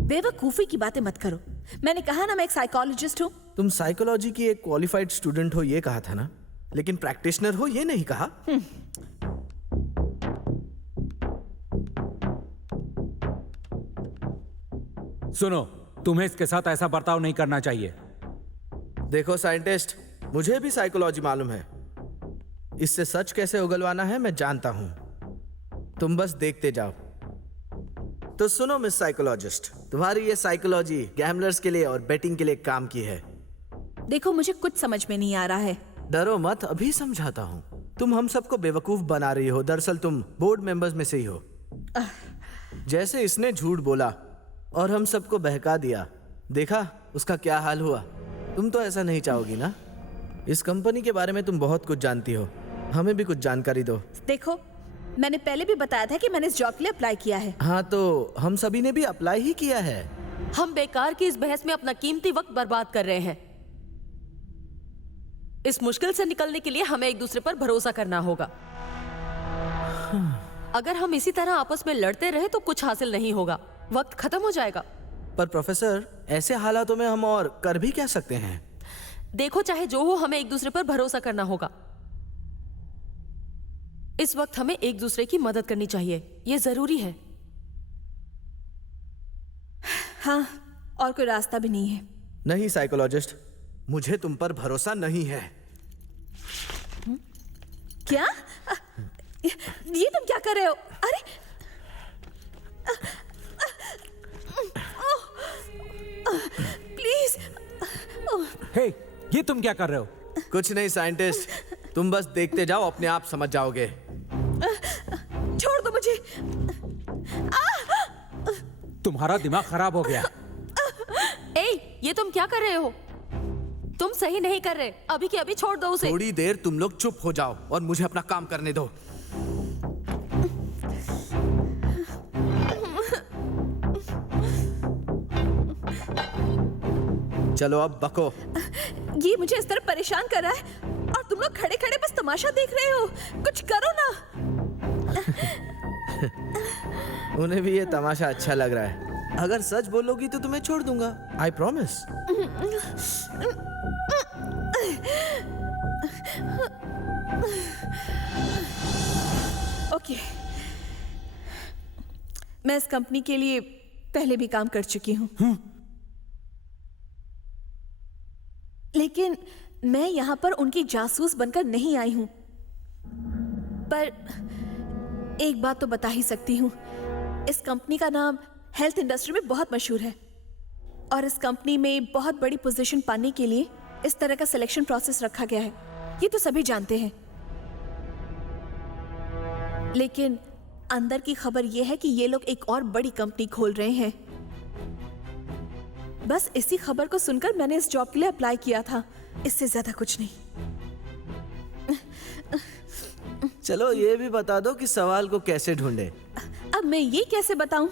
बेवकूफी की बातें मत करो। मैंने कहा ना मैं एक साइकोलॉजिस्ट हूं। तुम साइकोलॉजी की एक क्वालिफाइड स्टूडेंट हो ये कहा था ना, लेकिन प्रैक्टिशनर हो ये नहीं कहा। सुनो, तुम्हें इसके साथ ऐसा बर्ताव नहीं करना चाहिए। देखो साइंटिस्ट, मुझे भी साइकोलॉजी मालूम है। इससे सच कैसे उगलवाना है मैं जानता हूं, तुम बस देखते जाओ। तो सुनो मिस साइकोलॉजिस्ट, तुम्हारी ये साइकोलॉजी गैम्बलर्स के लिए और बेटिंग के लिए काम की है। देखो, मुझे कुछ समझ में नहीं आ रहा है। डरो मत, अभी समझाता हूं। तुम हम सबको बेवकूफ बना रही हो, दरअसल तुम बोर्ड मेंबर्स में से ही हो। जैसे इसने झूठ बोला और हम सबको बहका दिया, देखा उसका क्या हाल हुआ। तुम तो ऐसा नहीं चाहोगी ना। इस कंपनी के बारे में तुम बहुत कुछ जानती हो, हमें भी कुछ जानकारी दो। देखो, मैंने पहले भी बताया था कि मैंने इस जॉब के लिए अप्लाई किया है। हाँ, तो हम सभी ने भी अप्लाई ही किया है। हम बेकार की इस बहस में अपना कीमती वक्त बर्बाद कर रहे हैं। इस मुश्किल से निकलने के लिए हमें एक दूसरे पर भरोसा करना होगा। अगर हम इसी तरह आपस में लड़ते रहे तो कुछ हासिल नहीं होगा, वक्त खत्म हो जाएगा। पर प्रोफेसर, ऐसे हालातों में हम और कर भी क्या सकते हैं? देखो, चाहे जो हो, हमें एक दूसरे पर भरोसा करना होगा। इस वक्त हमें एक दूसरे की मदद करनी चाहिए, ये जरूरी है। हाँ, और कोई रास्ता भी नहीं है। नहीं साइकोलॉजिस्ट, मुझे तुम पर भरोसा नहीं है। क्या? ये तुम क्या कर रहे हो? अरे प्लीज। हे, ये तुम क्या कर रहे हो? कुछ नहीं साइंटिस्ट, तुम बस देखते जाओ, अपने आप समझ जाओगे। छोड़ दो मुझे। तुम्हारा दिमाग खराब हो गया। ये तुम क्या कर रहे हो? तुम सही नहीं कर रहे, अभी के अभी छोड़ दो उसे। थोड़ी देर तुम लोग चुप हो जाओ और मुझे अपना काम करने दो। चलो अब बको। ये मुझे इस तरह परेशान कर रहा है और तुम लोग खड़े खड़े बस तमाशा देख रहे हो। कुछ करो ना। उन्हें भी ये तमाशा अच्छा लग रहा है। अगर सच बोलोगी तो तुम्हें छोड़ दूंगा, आई प्रॉमिस। ओके, मैं इस कंपनी के लिए पहले भी काम कर चुकी हूँ। लेकिन मैं यहाँ पर उनकी जासूस बनकर नहीं आई हूँ। पर एक बात तो बता ही सकती हूँ, इस कंपनी का नाम हेल्थ इंडस्ट्री में बहुत मशहूर है और इस कंपनी में बहुत बड़ी पोजीशन पाने के लिए इस तरह का सिलेक्शन प्रोसेस रखा गया है, ये तो सभी जानते हैं। लेकिन अंदर की खबर यह है कि ये लोग एक और बड़ी कंपनी खोल रहे हैं। बस इसी खबर को सुनकर मैंने इस जॉब के लिए अप्लाई किया था, इससे ज्यादा कुछ नहीं। चलो ये भी बता दो कि सवाल को कैसे ढूंढे। अब मैं ये कैसे बताऊं?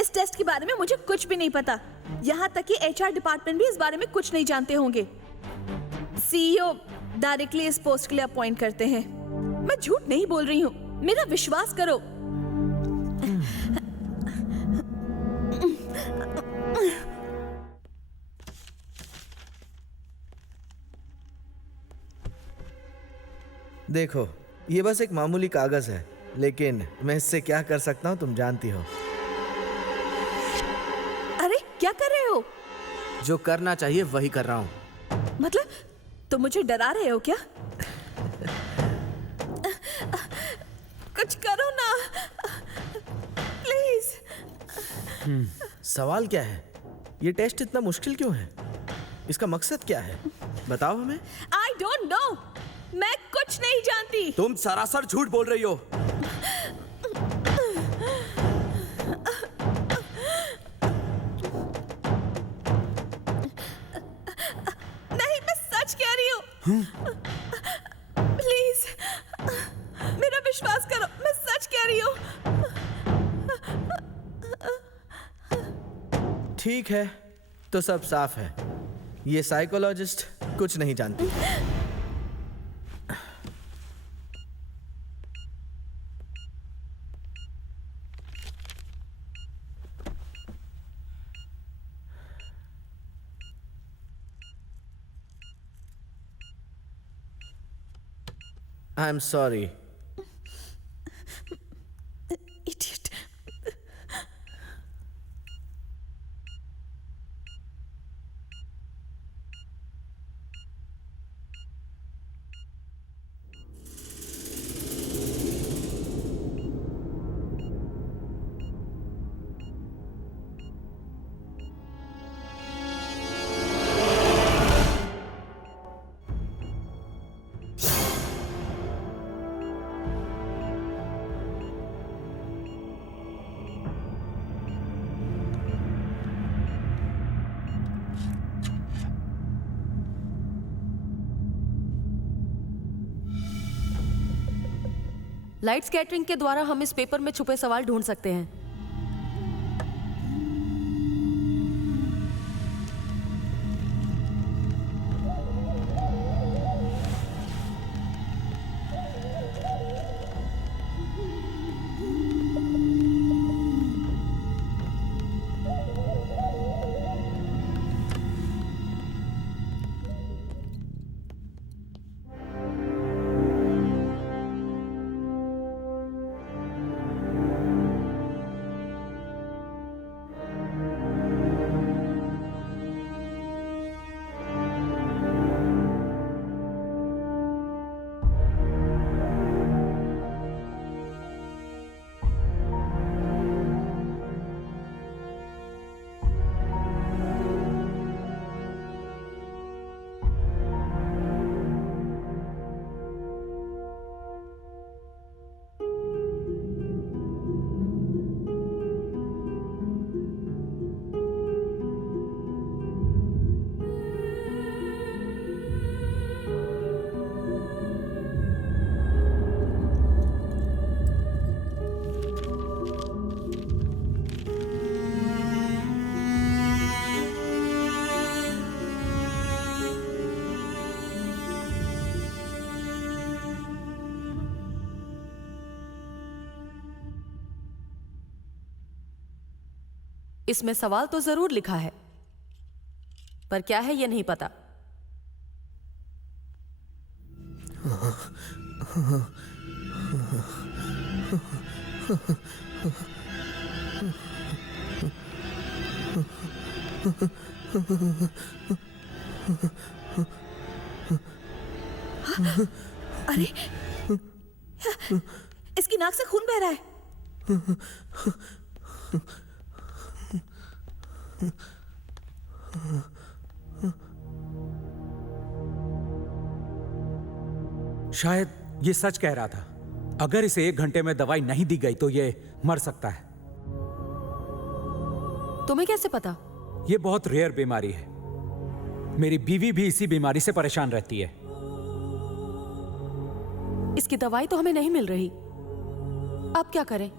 इस टेस्ट के बारे में मुझे कुछ भी नहीं पता। यहाँ तक कि HR डिपार्टमेंट भी इस बारे में कुछ नहीं जानते होंगे। CEO डायरेक्टली इस पोस्ट के लिए अपॉइंट करते हैं। मैं झूठ नहीं बोल रही हूँ, मेरा विश्वास करो। देखो, ये बस एक मामूली कागज है, लेकिन मैं इससे क्या कर सकता हूँ तुम जानती हो। अरे क्या कर रहे हो? जो करना चाहिए वही कर रहा हूँ। मतलब तुम मुझे डरा रहे हो क्या? कुछ करो ना, प्लीज। सवाल क्या है? ये टेस्ट इतना मुश्किल क्यों है? इसका मकसद क्या है? बताओ हमें। I don't know, मैं कुछ नहीं जानती। तुम सरासर झूठ बोल रही हो। नहीं, मैं सच कह रही हूँ। प्लीज मेरा विश्वास करो, मैं सच कह रही हूँ। ठीक है, तो सब साफ है। ये साइकोलॉजिस्ट कुछ नहीं जानती। I'm sorry. Idiot. Light scattering के द्वारा हम इस पेपर में छुपे सवाल ढूंढ सकते हैं। इसमें सवाल तो जरूर लिखा है, पर क्या है ये नहीं पता। अरे, इसकी नाक से खून बह रहा है। शायद ये सच कह रहा था। अगर इसे 1 घंटे में दवाई नहीं दी गई तो ये मर सकता है। तुम्हें कैसे पता? ये बहुत रेयर बीमारी है। मेरी बीवी भी इसी बीमारी से परेशान रहती है। इसकी दवाई तो हमें नहीं मिल रही। अब क्या करें?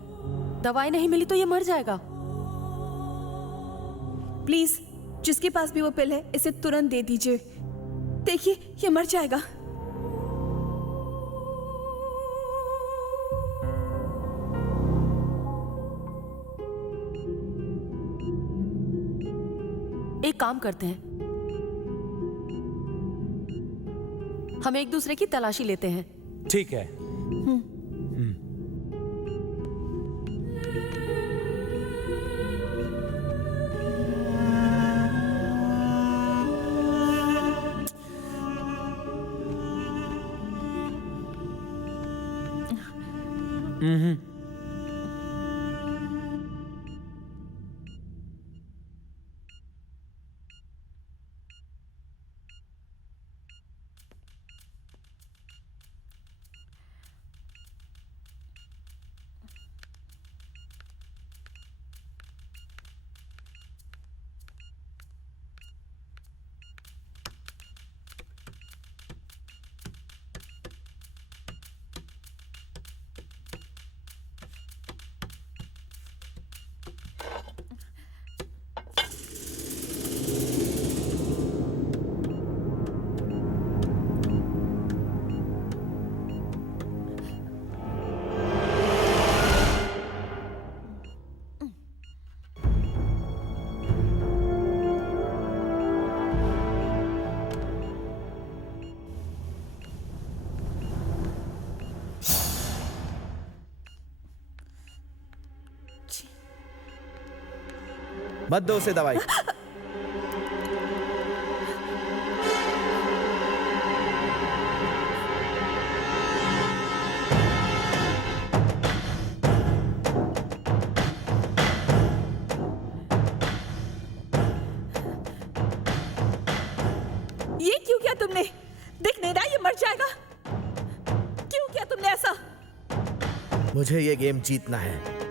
दवाई नहीं मिली तो ये मर जाएगा। प्लीज, जिसके पास भी वो पिल है इसे तुरंत दे दीजिए। देखिए, ये मर जाएगा। एक काम करते हैं, हम एक दूसरे की तलाशी लेते हैं। ठीक है। मत दो उसे दवाई। ये क्यों किया तुमने? देख नहीं रहा ये मर जाएगा। क्यों किया तुमने ऐसा? मुझे ये गेम जीतना है।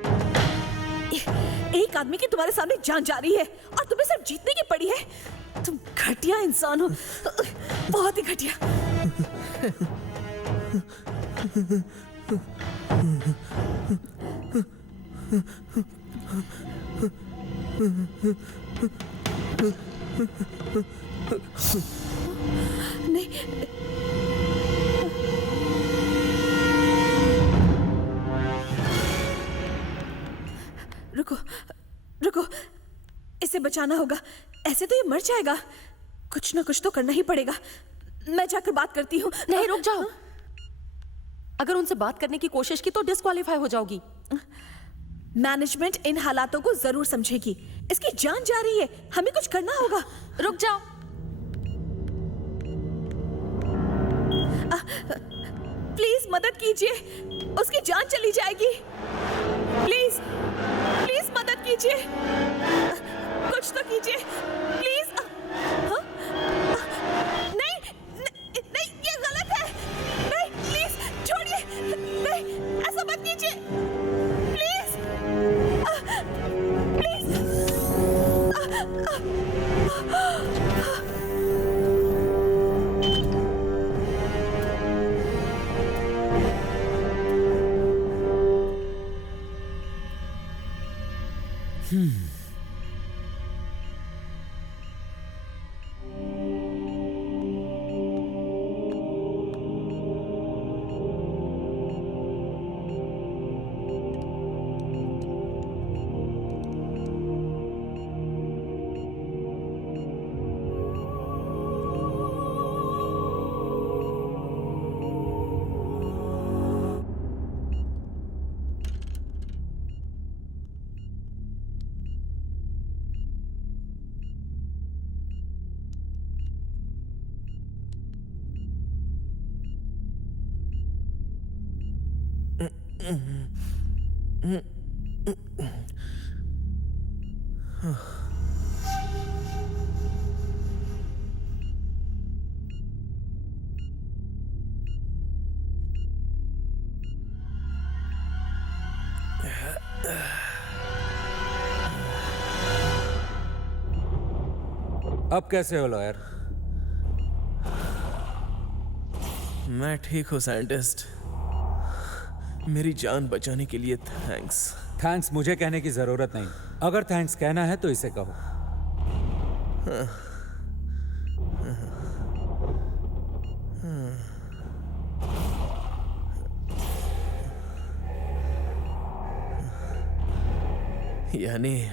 एक आदमी की तुम्हारे सामने जान जा रही है और तुम्हें सिर्फ जीतने की पड़ी है। तुम घटिया इंसान हो, बहुत ही घटिया। नहीं, रुको रुको, इसे बचाना होगा। ऐसे तो ये मर जाएगा। कुछ ना कुछ तो करना ही पड़ेगा। मैं जाकर बात करती हूँ। नहीं, रुक जाओ। अगर उनसे बात करने की कोशिश की तो डिस्क्वालीफाई हो जाओगी। मैनेजमेंट इन हालातों को जरूर समझेगी। इसकी जान जा रही है, हमें कुछ करना होगा। रुक जाओ। प्लीज मदद कीजिए, उसकी जान चली जाएगी। प्लीज प्लीज मदद कीजिए, कुछ तो कीजिए प्लीज। नहीं नहीं, ये गलत है। नहीं, प्लीज छोड़िए। नहीं, ऐसा मत कीजिए। Please please. अब कैसे हो लॉयर? मैं ठीक हूँ साइंटिस्ट। मेरी जान बचाने के लिए थैंक्स। थैंक्स मुझे कहने की जरूरत नहीं। अगर थैंक्स कहना है तो इसे कहो। यानी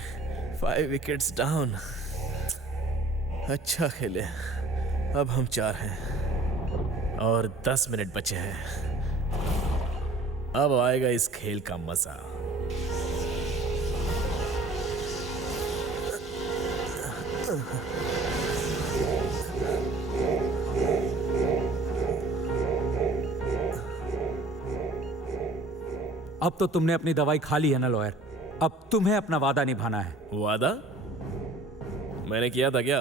5 विकेट्स डाउन। अच्छा खेले। अब हम 4 हैं और 10 मिनट बचे हैं। अब आएगा इस खेल का मजा। अब तो तुमने अपनी दवाई खा ली है ना लॉयर? अब तुम्हें अपना वादा निभाना है। वादा? मैंने किया था क्या?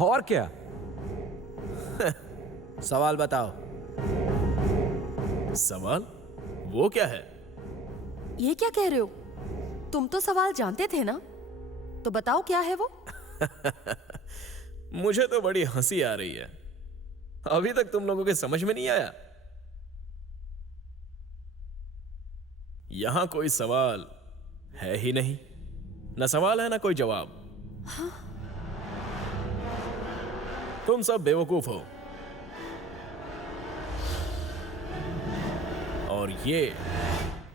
और क्या? सवाल बताओ। सवाल? वो क्या है? ये क्या कह रहे हो? तुम तो सवाल जानते थे ना, तो बताओ क्या है वो? मुझे तो बड़ी हंसी आ रही है। अभी तक तुम लोगों के समझ में नहीं आया। यहां कोई सवाल है ही नहीं। ना सवाल है ना कोई जवाब। हाँ? तुम सब बेवकूफ हो और ये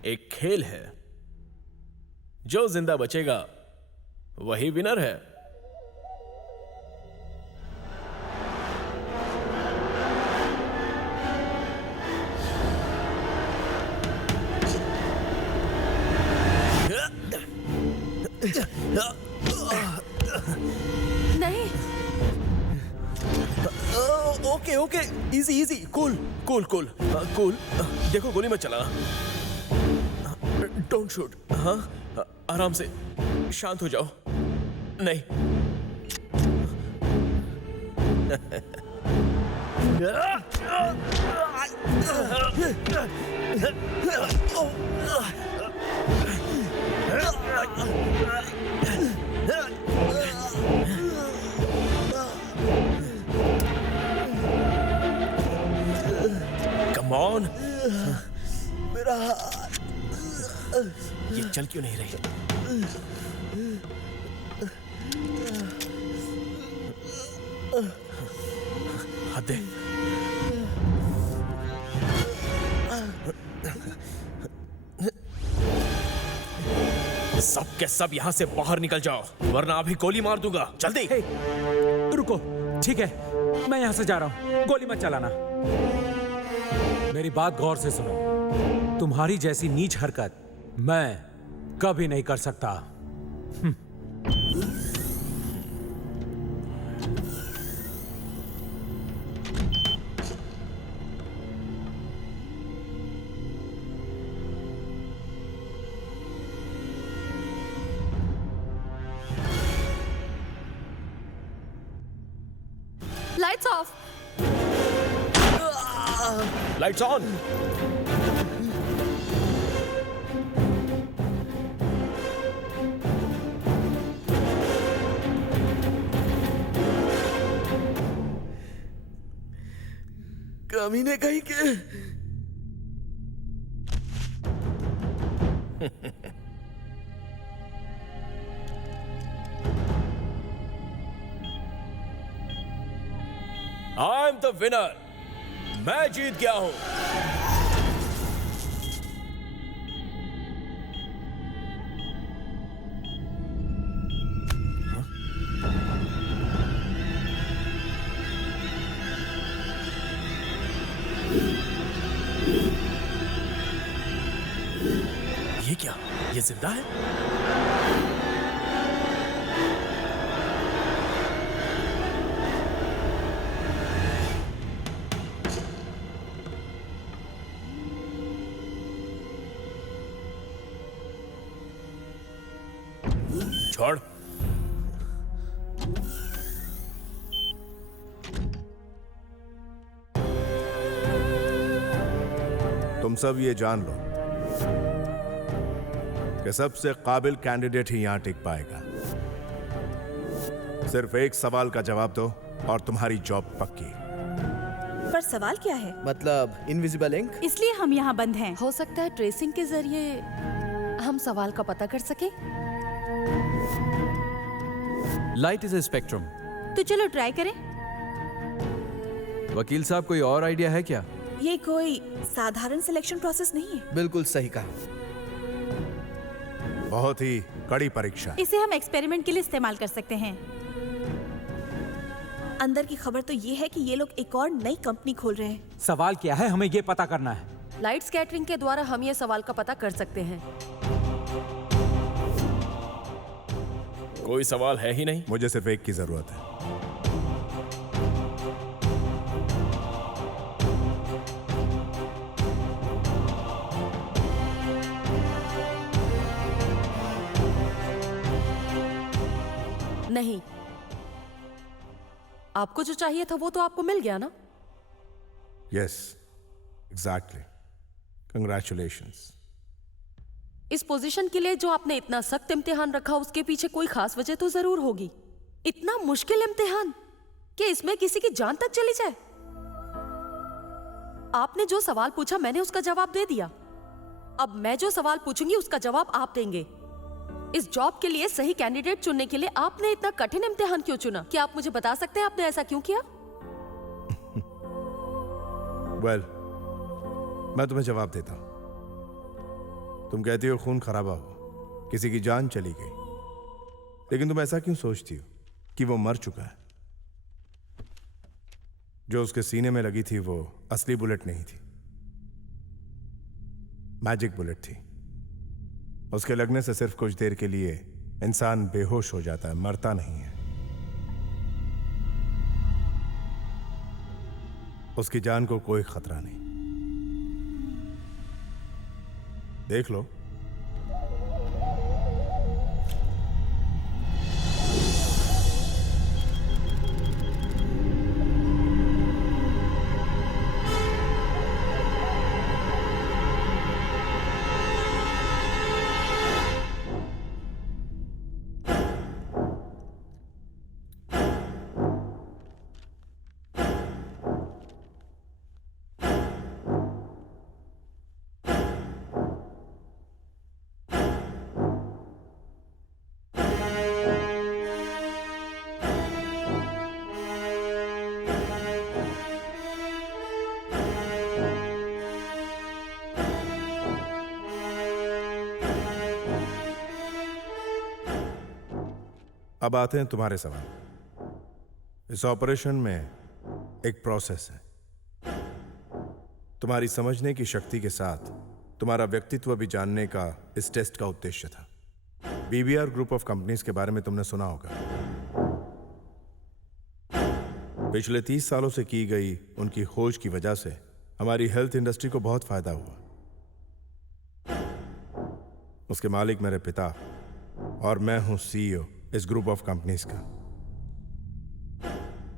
एक खेल है। जो जिंदा बचेगा वही विनर है। नहीं। Okay okay, easy easy, cool cool cool cool. देखो गोली मत चलाना। Don't shoot. हाँ, आराम से, शांत हो जाओ। नहीं। Come on. मेरा हाथ। ये चल क्यों नहीं रही? हाथ दे। सब के सब यहां से बाहर निकल जाओ, वरना अभी गोली मार दूंगा। जल्दी। रुको, ठीक है, मैं यहां से जा रहा हूं। गोली मत चलाना। मेरी बात गौर से सुनो। तुम्हारी जैसी नीच हरकत मैं कभी नहीं कर सकता। Lights off. Lights on. कमीने कहीं के। I am the winner. मैं जीत गया हूं। ये क्या? ये जिंदा है? छोड़। तुम सब ये जान लो कि सबसे काबिल कैंडिडेट ही यहां टिक पाएगा। सिर्फ एक सवाल का जवाब दो और तुम्हारी जॉब पक्की। पर सवाल क्या है? मतलब इनविजिबल इंक? इसलिए हम यहाँ बंद हैं। हो सकता है ट्रेसिंग के जरिए हम सवाल का पता कर सके। Light is a spectrum. तो चलो ट्राई करें। वकील साहब, कोई और आइडिया है क्या? ये कोई साधारण सिलेक्शन प्रोसेस नहीं है। बिल्कुल सही कहा। बहुत ही कड़ी परीक्षा। इसे हम एक्सपेरिमेंट के लिए इस्तेमाल कर सकते हैं। अंदर की खबर तो ये है कि ये लोग एक और नई कंपनी खोल रहे हैं। सवाल क्या है, हमें ये पता करना है। लाइट स्कैटरिंग के द्वारा हम ये सवाल का पता कर सकते हैं। कोई सवाल है ही नहीं। मुझे सिर्फ एक की जरूरत है। नहीं, आपको जो चाहिए था वो तो आपको मिल गया ना। Yes, exactly. कंग्रेचुलेशंस। इस पोजीशन के लिए जो आपने इतना सख्त इम्तिहान रखा, उसके पीछे कोई खास वजह तो जरूर होगी। इतना मुश्किल इम्तिहान कि इसमें किसी की जान तक चली जाए। आपने जो सवाल पूछा मैंने उसका जवाब दे दिया। अब मैं जो सवाल पूछूंगी उसका जवाब आप देंगे। इस जॉब के लिए सही कैंडिडेट चुनने के लिए आपने इतना कठिन इम्तिहान क्यों चुना? क्या आप मुझे बता सकते हैं आपने ऐसा क्यों किया? वेल, मैं तुम्हें जवाब देता हूं। तुम कहती हो खून खराबा हुआ, किसी की जान चली गई, लेकिन तुम ऐसा क्यों सोचती हो कि वो मर चुका है? जो उसके सीने में लगी थी वो असली बुलेट नहीं थी, मैजिक बुलेट थी। उसके लगने से सिर्फ कुछ देर के लिए इंसान बेहोश हो जाता है, मरता नहीं है। उसकी जान को कोई खतरा नहीं। देख लो। अब आते हैं तुम्हारे सवाल। इस ऑपरेशन में एक प्रोसेस है। तुम्हारी समझने की शक्ति के साथ तुम्हारा व्यक्तित्व भी जानने का इस टेस्ट का उद्देश्य था। बीबीआर ग्रुप ऑफ कंपनीज के बारे में तुमने सुना होगा। पिछले 30 सालों से की गई उनकी खोज की वजह से हमारी हेल्थ इंडस्ट्री को बहुत फायदा हुआ। उसके मालिक मेरे पिता और मैं हूं सीईओ इस ग्रुप ऑफ कंपनीज का।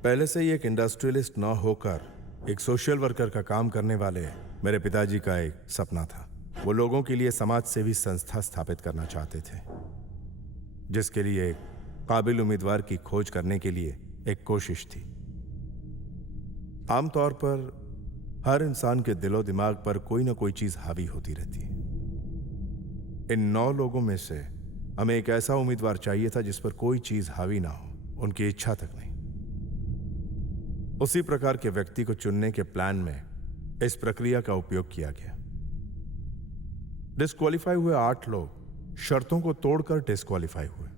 पहले से ही एक इंडस्ट्रियलिस्ट न होकर एक सोशल वर्कर का काम करने वाले मेरे पिताजी का एक सपना था। वो लोगों के लिए समाज सेवी संस्था स्थापित करना चाहते थे, जिसके लिए एक काबिल उम्मीदवार की खोज करने के लिए एक कोशिश थी। आमतौर पर हर इंसान के दिलो दिमाग पर कोई ना कोई चीज हावी होती रहती है। इन 9 लोगों में से हमें एक ऐसा उम्मीदवार चाहिए था जिस पर कोई चीज हावी ना हो, उनकी इच्छा तक नहीं। उसी प्रकार के व्यक्ति को चुनने के प्लान में इस प्रक्रिया का उपयोग किया गया। डिस्क्वालीफाई हुए 8 लोग शर्तों को तोड़कर डिस्क्वालीफाई हुए,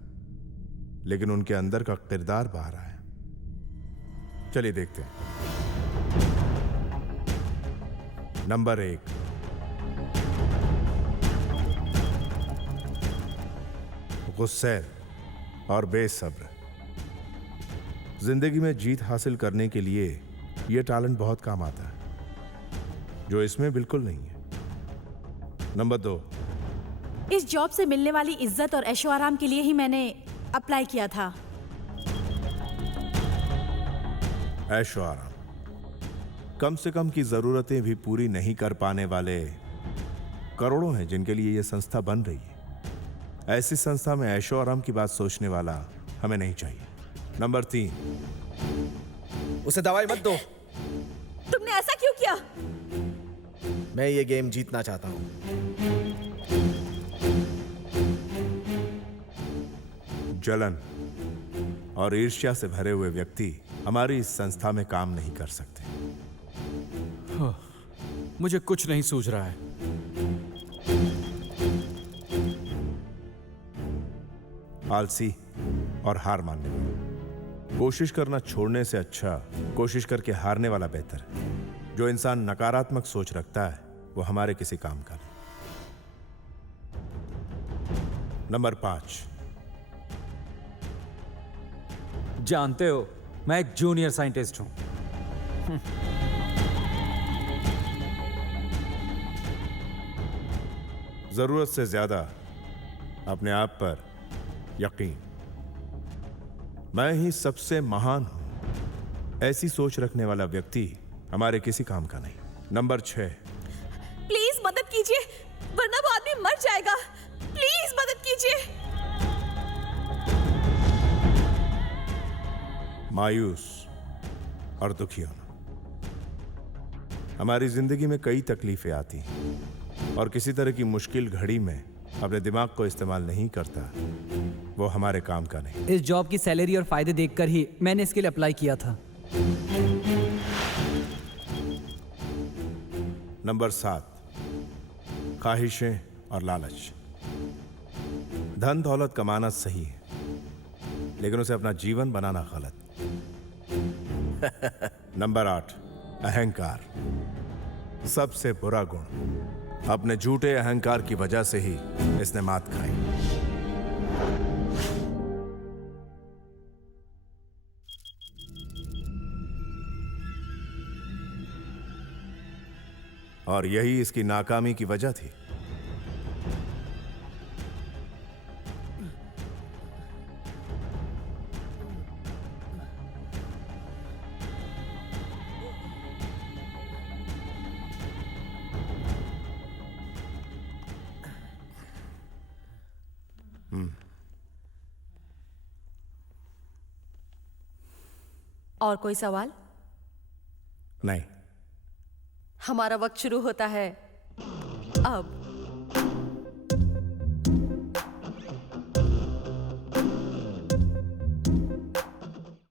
लेकिन उनके अंदर का किरदार बाहर आया। चलिए देखते हैं। नंबर 1, गुस्सैल और बेसब्र। जिंदगी में जीत हासिल करने के लिए यह टैलेंट बहुत काम आता है, जो इसमें बिल्कुल नहीं है। नंबर 2, इस जॉब से मिलने वाली इज्जत और ऐशो आराम के लिए ही मैंने अप्लाई किया था। ऐशो आराम, कम से कम की जरूरतें भी पूरी नहीं कर पाने वाले करोड़ों हैं जिनके लिए यह संस्था बन रही है। ऐसी संस्था में ऐशो आराम की बात सोचने वाला हमें नहीं चाहिए। नंबर 3, उसे दवाई मत दो। तुमने ऐसा क्यों किया? मैं ये गेम जीतना चाहता हूं। जलन और ईर्ष्या से भरे हुए व्यक्ति हमारी इस संस्था में काम नहीं कर सकते। मुझे कुछ नहीं सूझ रहा है। आलसी और हार मानने वाला। कोशिश करना छोड़ने से अच्छा कोशिश करके हारने वाला बेहतर है। जो इंसान नकारात्मक सोच रखता है वो हमारे किसी काम का नहीं। नंबर 5, जानते हो, मैं एक जूनियर साइंटिस्ट हूं। जरूरत से ज्यादा अपने आप पर यकीन। मैं ही सबसे महान हूं, ऐसी सोच रखने वाला व्यक्ति हमारे किसी काम का नहीं। नंबर 6, प्लीज मदद कीजिए, वरना वो आदमी मर जाएगा। प्लीज मदद कीजिए। मायूस और दुखी होना। हमारी जिंदगी में कई तकलीफें आती हैं और किसी तरह की मुश्किल घड़ी में अपने दिमाग को इस्तेमाल नहीं करता, वो हमारे काम का नहीं। इस जॉब की सैलरी और फायदे देखकर ही मैंने इसके लिए अप्लाई किया था। नंबर 7, ख्वाहिशें और लालच। धन दौलत कमाना सही है, लेकिन उसे अपना जीवन बनाना गलत। नंबर 8, अहंकार। सबसे बुरा गुण। अपने झूठे अहंकार की वजह से ही इसने मात खाई। और यही इसकी नाकामी की वजह थी। और कोई सवाल? नहीं। हमारा वक्त शुरू होता है अब।